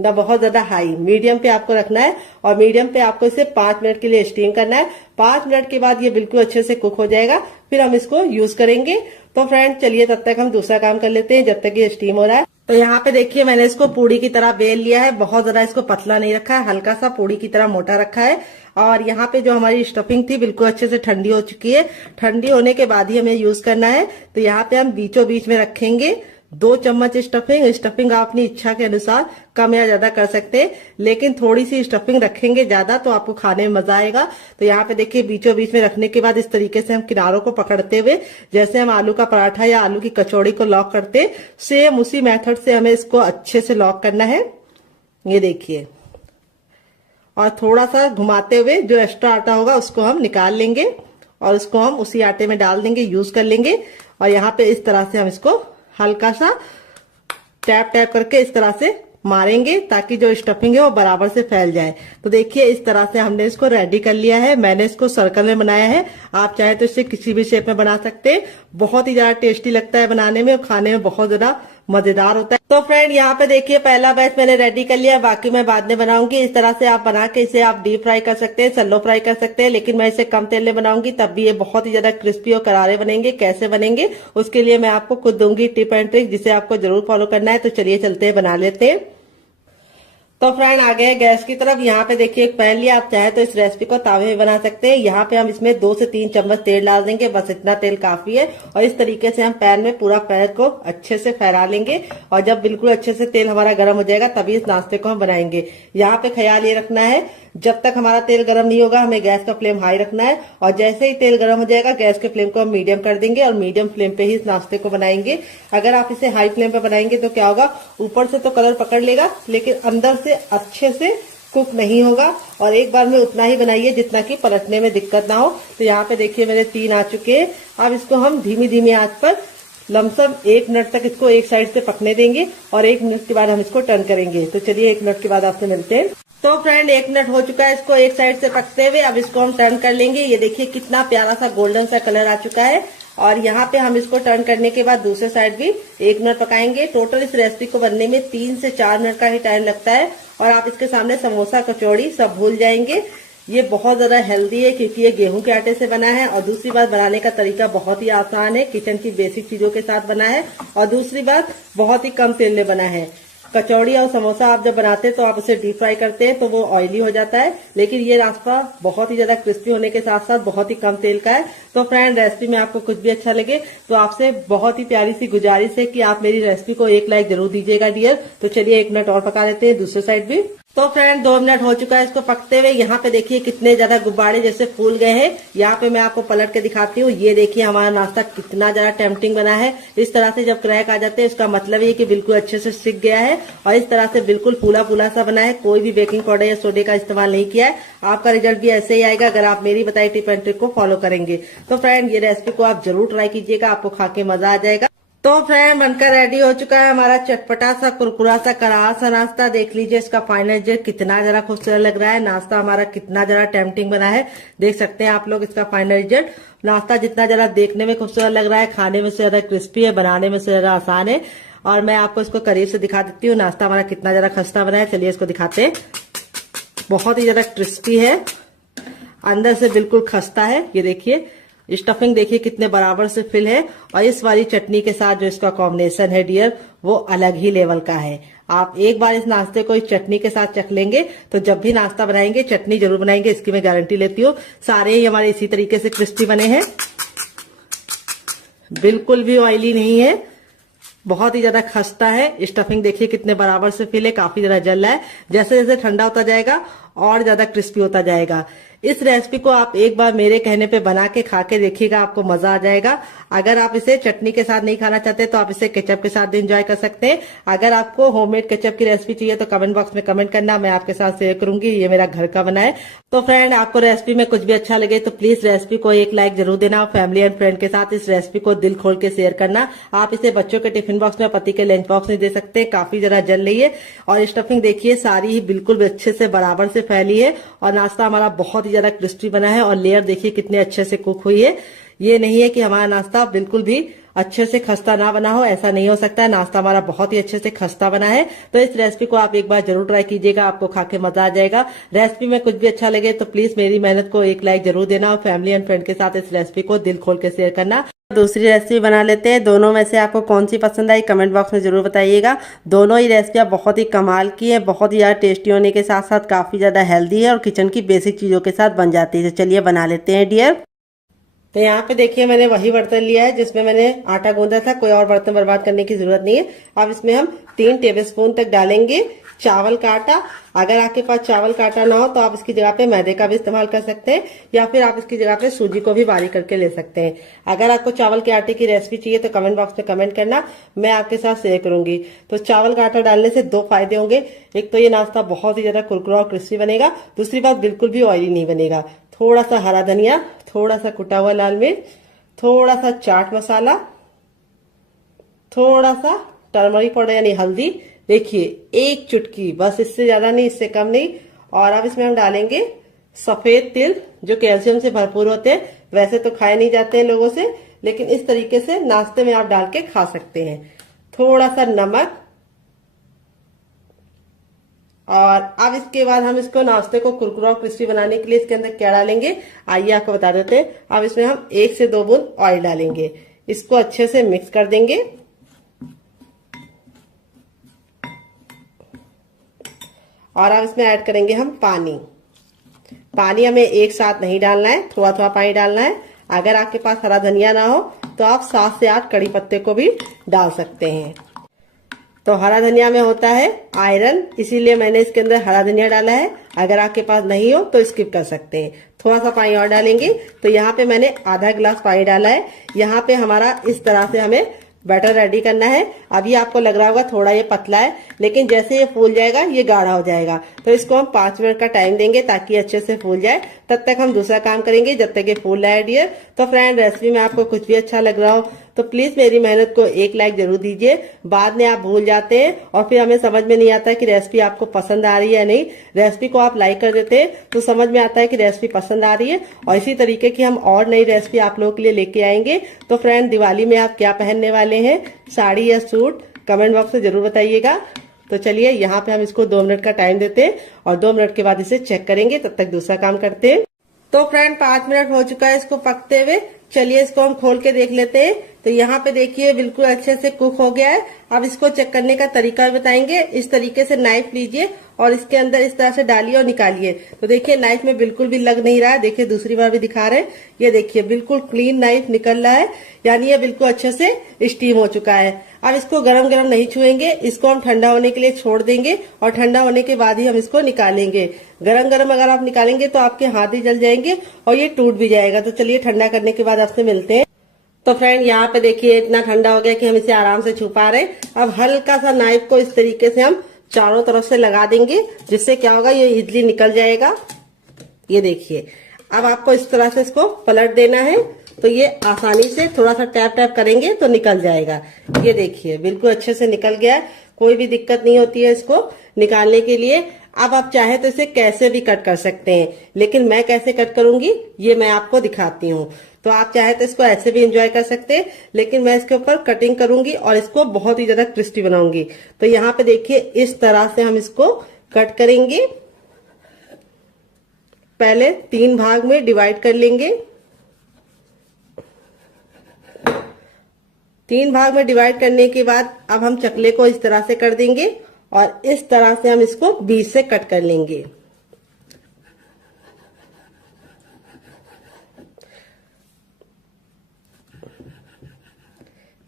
ना बहुत ज्यादा हाई, मीडियम पे आपको रखना है। और मीडियम पे आपको इसे 5 मिनट के लिए स्टीम करना है। 5 मिनट के बाद ये बिल्कुल अच्छे से कुक हो जाएगा, फिर हम इसको यूज करेंगे। तो फ्रेंड चलिए तब तक हम दूसरा काम कर लेते हैं जब तक ये स्टीम हो रहा है। तो यहाँ पे देखिए मैंने इसको पूड़ी की तरह बेल लिया है। बहुत ज्यादा इसको पतला नहीं रखा है, हल्का सा पूड़ी की तरह मोटा रखा है। और यहाँ पे जो हमारी स्टफिंग थी बिल्कुल अच्छे से ठंडी हो चुकी है। ठंडी होने के बाद ही हमें यूज करना है। तो यहाँ पे हम बीचों बीच में रखेंगे 2 चम्मच स्टफिंग आप अपनी इच्छा के अनुसार कम या ज्यादा कर सकते हैं, लेकिन थोड़ी सी स्टफिंग रखेंगे ज्यादा तो आपको खाने में मजा आएगा। तो यहाँ पे देखिए बीचों बीच में रखने के बाद इस तरीके से हम किनारों को पकड़ते हुए, जैसे हम आलू का पराठा या आलू की कचौड़ी को लॉक करते, सेम उसी मेथड से हमें इसको अच्छे से लॉक करना है। ये देखिए, और थोड़ा सा घुमाते हुए जो एक्स्ट्रा आटा होगा उसको हम निकाल लेंगे और उसको हम उसी आटे में डाल देंगे, यूज कर लेंगे। और यहाँ पे इस तरह से हम इसको हल्का सा टैप टैप करके इस तरह से मारेंगे ताकि जो स्टफिंग है वो बराबर से फैल जाए। तो देखिए इस तरह से हमने इसको रेडी कर लिया है। मैंने इसको सर्कल में बनाया है, आप चाहे तो इसे किसी भी शेप में बना सकते हैं। बहुत ही ज्यादा टेस्टी लगता है बनाने में और खाने में बहुत ज्यादा मजेदार होता है। तो फ्रेंड यहाँ पे देखिए पहला बैच मैंने रेडी कर लिया, बाकी मैं बाद में बनाऊंगी। इस तरह से आप बना के इसे आप डीप फ्राई कर सकते हैं, सैलो फ्राई कर सकते हैं, लेकिन मैं इसे कम तेल में बनाऊंगी, तब भी ये बहुत ही ज्यादा क्रिस्पी और करारे बनेंगे। कैसे बनेंगे उसके लिए मैं आपको खुद दूंगी टिप एंड ट्रिक, जिसे आपको जरूर फॉलो करना है। तो चलिए चलते हैं, बना लेते हैं। तो फ्रेंड आ गए गैस की तरफ। यहाँ पे देखिए एक पैन लिया, आप चाहे तो इस रेसिपी को तावे में बना सकते हैं। यहाँ पे हम इसमें 2 से 3 चम्मच तेल डाल देंगे, बस इतना तेल काफी है। और इस तरीके से हम पैन में पूरा पैन को अच्छे से फैला लेंगे, और जब बिल्कुल अच्छे से तेल हमारा गर्म हो जाएगा तभी इस नाश्ते को हम बनाएंगे। यहाँ पे ख्याल ये रखना है, जब तक हमारा तेल गर्म नहीं होगा हमें गैस का फ्लेम हाई रखना है, और जैसे ही तेल गर्म हो जाएगा गैस के फ्लेम को हम मीडियम कर देंगे, और मीडियम फ्लेम पे ही इस नाश्ते को बनाएंगे। अगर आप इसे हाई फ्लेम पे बनाएंगे तो क्या होगा, ऊपर से तो कलर पकड़ लेगा लेकिन अंदर से अच्छे से कुक नहीं होगा। और एक बार में उतना ही बनाइए जितना कि पलटने में दिक्कत ना हो। तो यहाँ पे देखिए मेरे 3 आ चुके हैं। अब इसको हम धीमी धीमी आंच पर लमसम 1 मिनट तक इसको एक साइड से पकने देंगे, और 1 मिनट के बाद हम इसको टर्न करेंगे। तो चलिए 1 मिनट के बाद आपसे मिलते हैं। तो फ्रेंड 1 मिनट हो चुका है इसको एक साइड से पकते हुए। अब इसको हम टर्न कर लेंगे। ये देखिए कितना प्यारा सा गोल्डन सा कलर आ चुका है, और यहाँ पे हम इसको टर्न करने के बाद दूसरे साइड भी 1 मिनट पकाएंगे। टोटल इस रेसिपी को बनने में 3 से 4 मिनट का ही टाइम लगता है, और आप इसके सामने समोसा कचौड़ी सब भूल जाएंगे। ये बहुत ज्यादा हेल्दी है क्योंकि ये गेहूं के आटे से बना है, और दूसरी बात बनाने का तरीका बहुत ही आसान है, किचन की बेसिक चीजों के साथ बना है, और दूसरी बात बहुत ही कम तेल में बना है। कचौड़ी और समोसा आप जब बनाते हैं तो आप उसे डीप फ्राई करते हैं तो वो ऑयली हो जाता है, लेकिन ये नाश्ता बहुत ही ज्यादा क्रिस्पी होने के साथ साथ बहुत ही कम तेल का है। तो फ्रेंड रेसिपी में आपको कुछ भी अच्छा लगे तो आपसे बहुत ही प्यारी सी गुजारिश है कि आप मेरी रेसिपी को एक लाइक जरूर दीजिएगा डियर। तो चलिए 1 मिनट और पका लेते हैं दूसरे साइड भी। तो फ्रेंड 2 मिनट हो चुका है इसको पकते हुए। यहाँ पे देखिए कितने ज्यादा गुब्बारे जैसे फूल गए हैं। यहाँ पे मैं आपको पलट के दिखाती हूँ। ये देखिए हमारा नाश्ता कितना ज्यादा टेम्पटिंग बना है। इस तरह से जब क्रैक आ जाते हैं उसका मतलब ये कि बिल्कुल अच्छे से सिक गया है, और इस तरह से बिल्कुल फूला फूला सा बना है। कोई भी बेकिंग पाउडर या सोडे का इस्तेमाल नहीं किया है। आपका रिजल्ट भी ऐसे ही आएगा अगर आप मेरी बताई टिप एंड ट्रिक को फॉलो करेंगे। तो फ्रेंड ये रेसिपी को आप जरूर ट्राई कीजिएगा, आपको खा के मजा आ जाएगा। तो फ्रेंड बनकर रेडी हो चुका है हमारा चटपटा सा कुरकुरा सा करारा सा नाश्ता। देख लीजिए इसका फाइनल रिजल्ट कितना जरा खूबसूरत लग रहा है। नाश्ता हमारा कितना जरा टेम्पटिंग बना है, देख सकते हैं आप लोग इसका फाइनल रिजल्ट। नाश्ता जितना जरा देखने में खूबसूरत लग रहा है, खाने में से ज्यादा क्रिस्पी है, बनाने में से ज्यादा आसान है। और मैं आपको इसको करीब से दिखा देती हूँ नाश्ता हमारा कितना जरा खस्ता बना है। चलिए इसको दिखाते हैं। बहुत ही ज्यादा क्रिस्पी है, अंदर से बिल्कुल खस्ता है। ये देखिए स्टफिंग देखिए कितने बराबर से फिल है, और इस वाली चटनी के साथ जो इसका कॉम्बिनेशन है डियर वो अलग ही लेवल का है। आप एक बार इस नाश्ते को इस चटनी के साथ चख लेंगे तो जब भी नाश्ता बनाएंगे चटनी जरूर बनाएंगे, इसकी मैं गारंटी लेती हूँ। सारे ही हमारे इसी तरीके से क्रिस्पी बने हैं, बिल्कुल भी ऑयली नहीं है, बहुत ही ज्यादा खस्ता है। स्टफिंग देखिए कितने बराबर से फिल है, काफी ज्यादा जल रहा है। जैसे जैसे ठंडा होता जाएगा और ज्यादा क्रिस्पी होता जाएगा। इस रेसिपी को आप एक बार मेरे कहने पे बना के खा के देखिएगा, आपको मजा आ जाएगा। अगर आप इसे चटनी के साथ नहीं खाना चाहते तो आप इसे केचप के साथ भी एंजॉय कर सकते हैं। अगर आपको होममेड केचप की रेसिपी चाहिए तो कमेंट बॉक्स में कमेंट करना, मैं आपके साथ शेयर करूंगी। ये मेरा घर का बना है। तो फ्रेंड आपको रेसिपी में कुछ भी अच्छा लगे तो प्लीज रेसिपी को एक लाइक जरूर देना, और फैमिली एंड फ्रेंड के साथ इस रेसिपी को दिल खोल के शेयर करना। आप इसे बच्चों के टिफिन बॉक्स में, पति के लंच बॉक्स में दे सकते हैं। काफी जरा जल रही है, और स्टफिंग देखिए सारी ही बिल्कुल अच्छे से बराबर से फैली है, और नाश्ता हमारा बहुत ही ज्यादा क्रिस्पी बना है, और लेयर देखिए कितने अच्छे से कुक हुई है। ये नहीं है कि हमारा नाश्ता बिल्कुल भी अच्छे से खस्ता ना बना हो, ऐसा नहीं हो सकता। नाश्ता हमारा बहुत ही अच्छे से खस्ता बना है। तो इस रेसिपी को आप एक बार जरूर ट्राई कीजिएगा, आपको खा के मजा आ जाएगा। रेसिपी में कुछ भी अच्छा लगे तो प्लीज मेरी मेहनत को एक लाइक जरूर देना, और फैमिली एंड फ्रेंड के साथ इस रेसिपी को दिल खोल के शेयर करना। दूसरी रेसिपी बना लेते हैं। दोनों में से आपको कौन सी पसंद आई कमेंट बॉक्स में जरूर बताइएगा। दोनों ही रेसिपियां बहुत ही कमाल की है, बहुत ही ज्यादा टेस्टी होने के साथ साथ काफी ज्यादा हेल्दी है, और किचन की बेसिक चीजों के साथ बन जाती है। तो चलिए बना लेते हैं डियर। तो यहाँ पे देखिए मैंने वही बर्तन लिया है जिसमें मैंने आटा गूंदा था, कोई और बर्तन बर्बाद करने की जरूरत नहीं है। अब इसमें हम 3 टेबलस्पून तक डालेंगे चावल का आटा। अगर आपके पास चावल का आटा ना हो तो आप इसकी जगह पे मैदे का भी इस्तेमाल कर सकते हैं, या फिर आप इसकी जगह पे सूजी को भी बारीक करके ले सकते हैं। अगर आपको चावल के आटे की रेसिपी चाहिए तो कमेंट बॉक्स में कमेंट करना, मैं आपके साथ शेयर करूंगी। तो चावल का आटा डालने से 2 फायदे होंगे। एक तो ये नाश्ता बहुत ही ज्यादा कुरकुरा और क्रिस्पी बनेगा, दूसरी बात बिल्कुल भी ऑयली नहीं बनेगा। थोड़ा सा हरा धनिया, थोड़ा सा कुटा हुआ लाल मिर्च, थोड़ा सा चाट मसाला, थोड़ा सा टर्मरिक पाउडर यानी हल्दी, देखिए 1 चुटकी, बस इससे ज्यादा नहीं, इससे कम नहीं। और अब इसमें हम डालेंगे सफेद तिल जो कैल्शियम से भरपूर होते हैं। वैसे तो खाए नहीं जाते हैं लोगों से, लेकिन इस तरीके से नाश्ते में आप डाल के खा सकते हैं। थोड़ा सा नमक, और अब इसके बाद हम इसको नाश्ते को कुरकुरा और क्रिस्पी बनाने के लिए इसके अंदर क्या डालेंगे आइए आपको बता देते हैं। अब इसमें हम 1 से 2 बूंद ऑयल डालेंगे, इसको अच्छे से मिक्स कर देंगे। और अब इसमें ऐड करेंगे हम पानी। पानी हमें एक साथ नहीं डालना है, थोड़ा थोड़ा पानी डालना है। अगर आपके पास हरा धनिया ना हो तो आप 7 से 8 कड़ी पत्ते को भी डाल सकते हैं। तो हरा धनिया में होता है आयरन, इसीलिए मैंने इसके अंदर हरा धनिया डाला है। अगर आपके पास नहीं हो तो स्किप कर सकते हैं। थोड़ा सा पानी और डालेंगे। तो यहाँ पे मैंने आधा गिलास पानी डाला है। यहाँ पे हमारा इस तरह से हमें बैटर रेडी करना है। अभी आपको लग रहा होगा थोड़ा ये पतला है, लेकिन जैसे ये फूल जाएगा ये गाढ़ा हो जाएगा। तो इसको हम 5 मिनट का टाइम देंगे ताकि अच्छे से फूल जाए। तब तक हम दूसरा काम करेंगे जब तक ये फूल रहा है डियर। तो फ्रेंड, रेसिपी में आपको कुछ भी अच्छा लग रहा हो तो प्लीज मेरी मेहनत को एक लाइक जरूर दीजिए। बाद में आप भूल जाते हैं और फिर हमें समझ में नहीं आता कि रेसिपी आपको पसंद आ रही है या नहीं। रेसिपी को आप लाइक कर देते हैं तो समझ में आता है कि रेसिपी पसंद आ रही है। और इसी तरीके की हम और नई रेसिपी आप लोगों के लिए लेके आएंगे। तो फ्रेंड, दिवाली में आप क्या पहनने वाले हैं, साड़ी या सूट, कमेंट बॉक्स में जरूर बताइएगा। तो चलिए यहाँ पे हम इसको 2 मिनट का टाइम देते हैं और 2 मिनट के बाद इसे चेक करेंगे। तब तक दूसरा काम करते हैं। तो फ्रेंड, 5 मिनट हो चुका है इसको पकते हुए। चलिए इसको हम खोल के देख लेते हैं। तो यहाँ पे देखिए बिल्कुल अच्छे से कुक हो गया है। अब इसको चेक करने का तरीका भी बताएंगे। इस तरीके से नाइफ लीजिए और इसके अंदर इस तरह से डालिए और निकालिए। तो देखिए नाइफ में बिल्कुल भी लग नहीं रहा है। देखिए दूसरी बार भी दिखा रहे हैं, ये देखिए बिल्कुल क्लीन नाइफ निकल रहा है, यानी ये बिल्कुल अच्छे से स्टीम हो चुका है। अब इसको गरम गरम नहीं छुएंगे, इसको हम ठंडा होने के लिए छोड़ देंगे और ठंडा होने के बाद ही हम इसको निकालेंगे। गरम गरम अगर आप निकालेंगे तो आपके हाथ ही जल जाएंगे और ये टूट भी जाएगा। तो चलिए ठंडा करने के बाद आपसे मिलते हैं। तो फ्रेंड, यहाँ पे देखिए इतना ठंडा हो गया कि हम इसे आराम से छू पा रहे हैं। अब हल्का सा नाइफ को इस तरीके से हम चारों तरफ से लगा देंगे, जिससे क्या होगा ये इजली निकल जाएगा। ये देखिए, अब आपको इस तरह से इसको पलट देना है। तो ये आसानी से थोड़ा सा टैप टैप करेंगे तो निकल जाएगा। ये देखिए बिल्कुल अच्छे से निकल गया, कोई भी दिक्कत नहीं होती है इसको निकालने के लिए। अब आप चाहे तो इसे कैसे भी कट कर सकते हैं, लेकिन मैं कैसे कट करूंगी ये मैं आपको दिखाती हूँ। तो आप चाहे तो इसको ऐसे भी एंजॉय कर सकते हैं, लेकिन मैं इसके ऊपर कटिंग करूंगी और इसको बहुत ही ज्यादा क्रिस्पी बनाऊंगी। तो यहाँ पे देखिए इस तरह से हम इसको कट करेंगे। पहले 3 भाग में डिवाइड कर लेंगे। 3 भाग में डिवाइड करने के बाद अब हम चकले को इस तरह से कर देंगे और इस तरह से हम इसको बीच से कट कर लेंगे।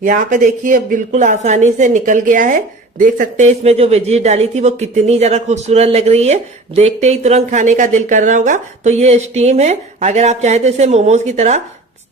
यहाँ पे देखिए बिल्कुल आसानी से निकल गया है। देख सकते हैं इसमें जो वेजीज डाली थी वो कितनी ज्यादा खूबसूरत लग रही है। देखते ही तुरंत खाने का दिल कर रहा होगा। तो ये स्टीम है। अगर आप चाहें तो इसे मोमोज की तरह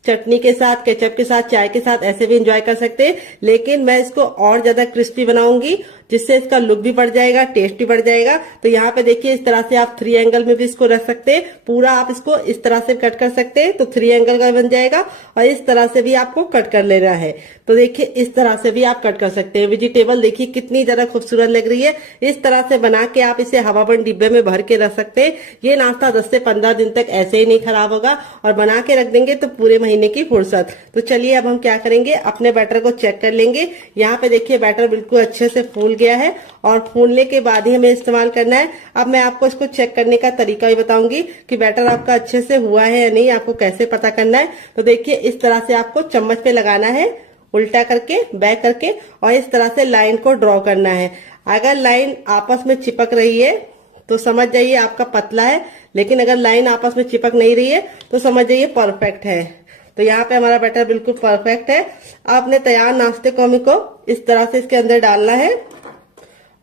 चटनी के साथ, केचप के साथ, चाय के साथ ऐसे भी एंजॉय कर सकते हैं, लेकिन मैं इसको और ज्यादा क्रिस्पी बनाऊंगी, जिससे इसका लुक भी बढ़ जाएगा, टेस्ट भी बढ़ जाएगा। तो यहाँ पे देखिए इस तरह से आप 3 एंगल में भी इसको रख सकते हैं। पूरा आप इसको इस तरह से कट कर सकते हैं तो 3 एंगल का बन जाएगा। और इस तरह से भी आपको कट कर लेना है। तो देखिए इस तरह से भी आप कट कर सकते हैं। वेजिटेबल देखिए कितनी ज्यादा खूबसूरत लग रही है। इस तरह से बना के आप इसे हवाबंद डिब्बे में भर के रख सकते हैं। ये नाश्ता 10 से 15 दिन तक ऐसे ही नहीं खराब होगा और बना के रख देंगे तो पूरे महीने की फुर्सत। तो चलिए अब हम क्या करेंगे, अपने बैटर को चेक कर लेंगे। यहाँ पे देखिए बैटर बिल्कुल अच्छे से फूल गया है और फूलने के बाद ही हमें इस्तेमाल करना है। अब मैं आपको इसको चेक करने का तरीका भी बताऊंगी कि बैटर आपका अच्छे से हुआ है या नहीं, आपको कैसे पता करना है। तो देखिए इस तरह से आपको चम्मच पे लगाना है, उल्टा करके, बैक करके, और इस तरह से लाइन को ड्रॉ करना है। अगर लाइन आपस में चिपक रही है तो समझ जाइए आपका पतला है, लेकिन अगर लाइन आपस में चिपक नहीं रही है तो समझ जाइए परफेक्ट है। तो यहाँ पे हमारा बैटर बिल्कुल परफेक्ट है। अब अपने तैयार नाश्ते को हमें को इस तरह से इसके अंदर डालना है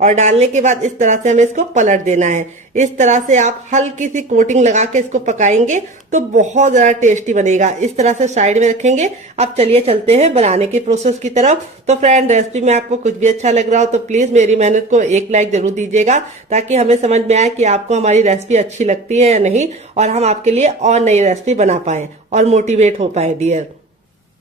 और डालने के बाद इस तरह से हमें इसको पलट देना है। इस तरह से आप हल्की सी कोटिंग लगा के इसको पकाएंगे तो बहुत ज्यादा टेस्टी बनेगा। इस तरह से साइड में रखेंगे। अब चलिए चलते हैं बनाने की प्रोसेस की तरफ। तो फ्रेंड, रेसिपी में आपको कुछ भी अच्छा लग रहा हो तो प्लीज मेरी मेहनत को एक लाइक जरूर दीजिएगा, ताकि हमें समझ में आए कि आपको हमारी रेसिपी अच्छी लगती है या नहीं, और हम आपके लिए और नई रेसिपी बना पाए और मोटिवेट हो पाए डियर।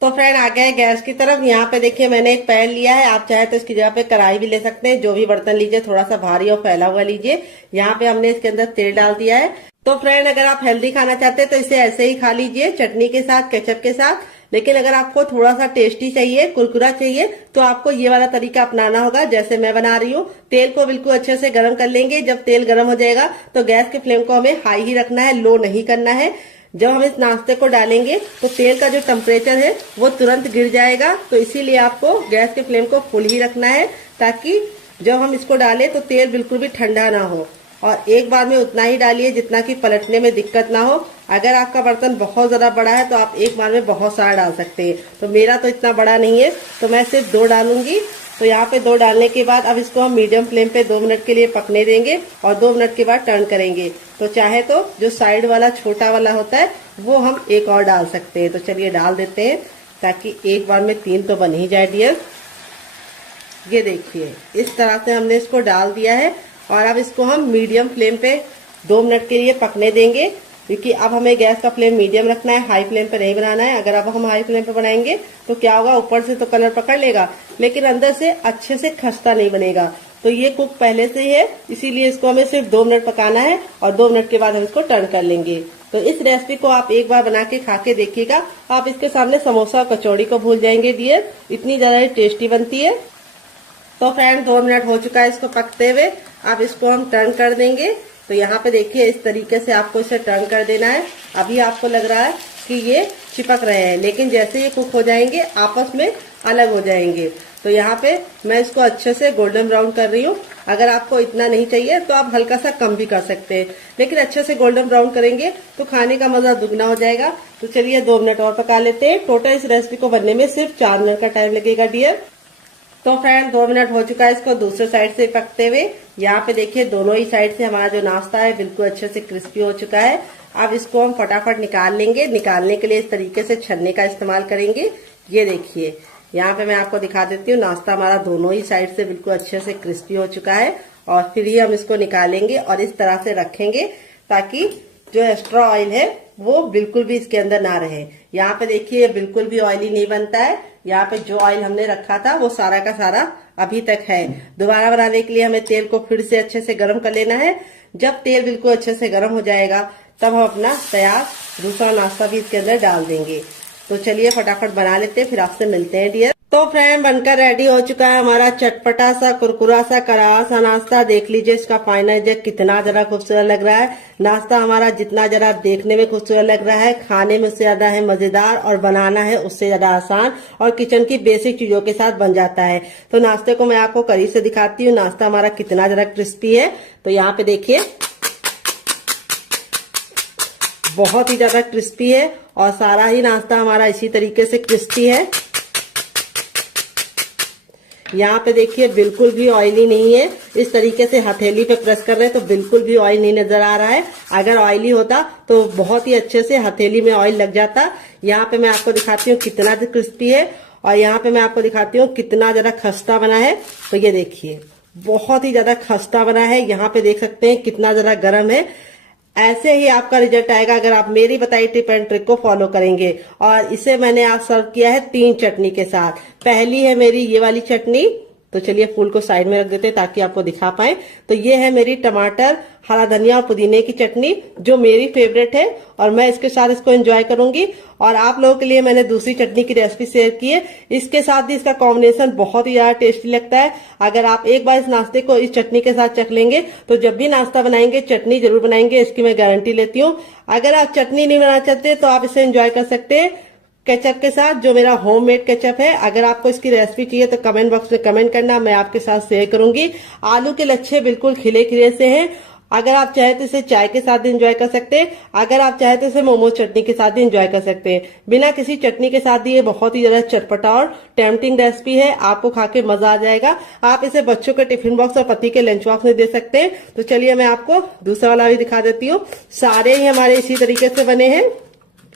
तो फ्रेंड आ गए गैस की तरफ। यहाँ पे देखिए मैंने एक पैन लिया है, आप चाहे तो इसकी जगह पे कढ़ाई भी ले सकते हैं। जो भी बर्तन लीजिए थोड़ा सा भारी और फैला हुआ लीजिए। यहाँ पे हमने इसके अंदर तेल डाल दिया है। तो फ्रेंड अगर आप हेल्दी खाना चाहते हैं तो इसे ऐसे ही खा लीजिए, चटनी के साथ, केचप के साथ। लेकिन अगर आपको थोड़ा सा टेस्टी चाहिए, कुरकुरा चाहिए, तो आपको ये वाला तरीका अपनाना होगा जैसे मैं बना रही हूँ। तेल को बिल्कुल अच्छे से गर्म कर लेंगे। जब तेल गर्म हो जाएगा तो गैस के फ्लेम को हमें हाई ही रखना है, लो नहीं करना है। जब हम इस नाश्ते को डालेंगे तो तेल का जो टेम्परेचर है वो तुरंत गिर जाएगा। तो इसीलिए आपको गैस के फ्लेम को फुल ही रखना है, ताकि जब हम इसको डालें तो तेल बिल्कुल भी ठंडा ना हो। और एक बार में उतना ही डालिए जितना कि पलटने में दिक्कत ना हो। अगर आपका बर्तन बहुत ज्यादा बड़ा है तो आप एक बार में बहुत सारा डाल सकते हैं। तो मेरा तो इतना बड़ा नहीं है, तो मैं सिर्फ 2 डालूंगी। तो यहाँ पे 2 डालने के बाद अब इसको हम मीडियम फ्लेम पे 2 मिनट के लिए पकने देंगे और 2 मिनट के बाद टर्न करेंगे। तो चाहे तो जो साइड वाला छोटा वाला होता है वो हम एक और डाल सकते हैं। तो चलिए डाल देते हैं, ताकि एक बार में 3 तो बन ही जाए डियर। ये देखिए इस तरह से हमने इसको डाल दिया है और अब इसको हम मीडियम फ्लेम पे 2 मिनट के लिए पकने देंगे, क्योंकि अब हमें गैस का फ्लेम मीडियम रखना है, हाई फ्लेम पे नहीं बनाना है। अगर अब हम हाई फ्लेम पे बनाएंगे तो क्या होगा, ऊपर से तो कलर पकड़ लेगा लेकिन अंदर से अच्छे से खस्ता नहीं बनेगा। तो ये कुक पहले से ही है, इसीलिए इसको हमें सिर्फ 2 मिनट पकाना है और 2 मिनट के बाद हम इसको टर्न कर लेंगे। तो इस रेसिपी को आप एक बार बना के खा के देखिएगा, आप इसके सामने समोसा और कचौड़ी को भूल जाएंगे डियर, इतनी ज्यादा टेस्टी बनती है। तो फ्रेंड 2 मिनट हो चुका है इसको पकते हुए, अब इसको हम टर्न कर देंगे। तो यहाँ पे देखिए इस तरीके से आपको इसे टर्न कर देना है। अभी आपको लग रहा है कि ये चिपक रहे हैं, लेकिन जैसे ये कुक हो जाएंगे आपस में अलग हो जाएंगे। तो यहाँ पे मैं इसको अच्छे से गोल्डन ब्राउन कर रही हूँ। अगर आपको इतना नहीं चाहिए तो आप हल्का सा कम भी कर सकते हैं, लेकिन अच्छे से गोल्डन ब्राउन करेंगे तो खाने का मजा दुगना हो जाएगा। तो चलिए 2 मिनट और पका लेते हैं। टोटल इस रेसिपी को बनने में सिर्फ 4 मिनट का टाइम लगेगा डियर। तो फ्रेंड 2 मिनट हो चुका है इसको दूसरे साइड से पकते हुए। यहाँ पे देखिए दोनों ही साइड से हमारा जो नाश्ता है बिल्कुल अच्छे से क्रिस्पी हो चुका है। अब इसको हम फटाफट निकाल लेंगे। निकालने के लिए इस तरीके से छन्ने का इस्तेमाल करेंगे। ये देखिए यहाँ पे मैं आपको दिखा देती हूँ, नाश्ता हमारा दोनों ही साइड से बिल्कुल अच्छे से क्रिस्पी हो चुका है। और फिर ही हम इसको निकालेंगे और इस तरह से रखेंगे ताकि जो एक्स्ट्रा ऑयल है वो बिल्कुल भी इसके अंदर ना रहे। यहाँ पे देखिए बिल्कुल भी ऑयली नहीं बनता है। यहाँ पे जो ऑयल हमने रखा था वो सारा का सारा अभी तक है। दोबारा बनाने के लिए हमें तेल को फिर से अच्छे से गर्म कर लेना है। जब तेल बिल्कुल अच्छे से गर्म हो जाएगा तब हम अपना तैयार दूसरा नाश्ता भी इसके अंदर डाल देंगे। तो चलिए फटाफट बना लेते हैं, फिर आपसे मिलते हैं डियर। तो फ्रेंड बनकर रेडी हो चुका है हमारा चटपटा सा कुरकुरा सा करारा सा नाश्ता। देख लीजिए इसका फाइनल जग कितना जरा खूबसूरत लग रहा है। नाश्ता हमारा जितना जरा देखने में खूबसूरत लग रहा है, खाने में उससे ज्यादा है मजेदार और बनाना है उससे ज्यादा आसान और किचन की बेसिक चीजों के साथ बन जाता है। तो नाश्ते को मैं आपको करीब से दिखाती हूँ, नाश्ता हमारा कितना जरा क्रिस्पी है। तो यहाँ पे देखिए बहुत ही ज्यादा क्रिस्पी है और सारा ही नाश्ता हमारा इसी तरीके से क्रिस्पी है। यहाँ पे देखिए बिल्कुल भी ऑयली नहीं है। इस तरीके से हथेली पे प्रेस कर रहे हैं तो बिल्कुल भी ऑयल नहीं नजर आ रहा है। अगर ऑयली होता तो बहुत ही अच्छे से हथेली में ऑयल लग जाता। यहाँ पे मैं आपको दिखाती हूँ कितना क्रिस्पी है और यहाँ पे मैं आपको दिखाती हूँ कितना जरा खस्ता बना है। तो ये देखिए बहुत ही ज्यादा खस्ता बना है। यहाँ पे देख सकते हैं कितना जरा गर्म है। ऐसे ही आपका रिजल्ट आएगा अगर आप मेरी बताई टिप एंड ट्रिक को फॉलो करेंगे। और इसे मैंने आज सर्व किया है 3 चटनी के साथ। पहली है मेरी ये वाली चटनी, तो चलिए फूल को साइड में रख देते हैं ताकि आपको दिखा पाए। तो ये है मेरी टमाटर, हरा धनिया और पुदीने की चटनी जो मेरी फेवरेट है और मैं इसके साथ इसको एंजॉय करूंगी। और आप लोगों के लिए मैंने दूसरी चटनी की रेसिपी शेयर की है, इसके साथ भी इसका कॉम्बिनेशन बहुत ही ज्यादा टेस्टी लगता है। अगर आप एक बार इस नाश्ते को इस चटनी के साथ चख लेंगे तो जब भी नाश्ता बनाएंगे चटनी जरूर बनाएंगे, इसकी मैं गारंटी लेती हूँ। अगर आप चटनी नहीं बनाना चाहते तो आप इसे एंजॉय कर सकते हैं केचप के साथ, जो मेरा होममेड केचप है। अगर आपको इसकी रेसिपी चाहिए तो कमेंट बॉक्स में कमेंट करना, मैं आपके साथ शेयर करूंगी। आलू के लच्छे बिल्कुल खिले खिले से हैं। अगर आप चाहे तो इसे चाय के साथ भी एंजॉय कर सकते हैं, अगर आप चाहे तो इसे मोमोज चटनी के साथ भी एंजॉय कर सकते हैं। बिना किसी चटनी के साथ भी ये बहुत ही ज्यादा चटपटा और टेम्पटिंग रेसिपी है, आपको खा के मजा आ जाएगा। आप इसे बच्चों के टिफिन बॉक्स और पति के लंच बॉक्स में दे सकते हैं। तो चलिए मैं आपको दूसरा वाला भी दिखा देती हूँ। सारे ही हमारे इसी तरीके से बने हैं,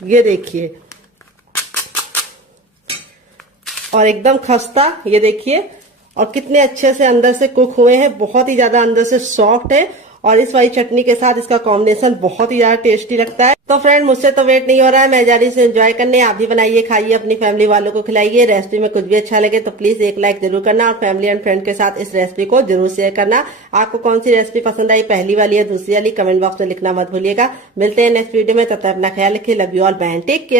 ये देखिए, और एकदम खस्ता, ये देखिए, और कितने अच्छे से अंदर से कुक हुए हैं, बहुत ही ज्यादा अंदर से सॉफ्ट है। और इस वाली चटनी के साथ इसका कॉम्बिनेशन बहुत ही ज्यादा टेस्टी लगता है। तो फ्रेंड, मुझसे तो वेट नहीं हो रहा है, मैं जा रही हूँ एंजॉय करने। आप भी बनाइए, खाइए, अपनी फैमिली वालों को खिलाइए। रेसिपी में कुछ भी अच्छा लगे तो प्लीज एक लाइक जरूर करना और फैमिली एंड फ्रेंड के साथ इस रेसिपी को जरूर शेयर करना। आपको कौन सी रेसिपी पसंद आई, पहली वाली या दूसरी वाली, कमेंट बॉक्स में लिखना मत भूलिएगा। मिलते हैं नेक्स्ट वीडियो में, तब तक अपना ख्याल रखिए। Love you all, bye, take care.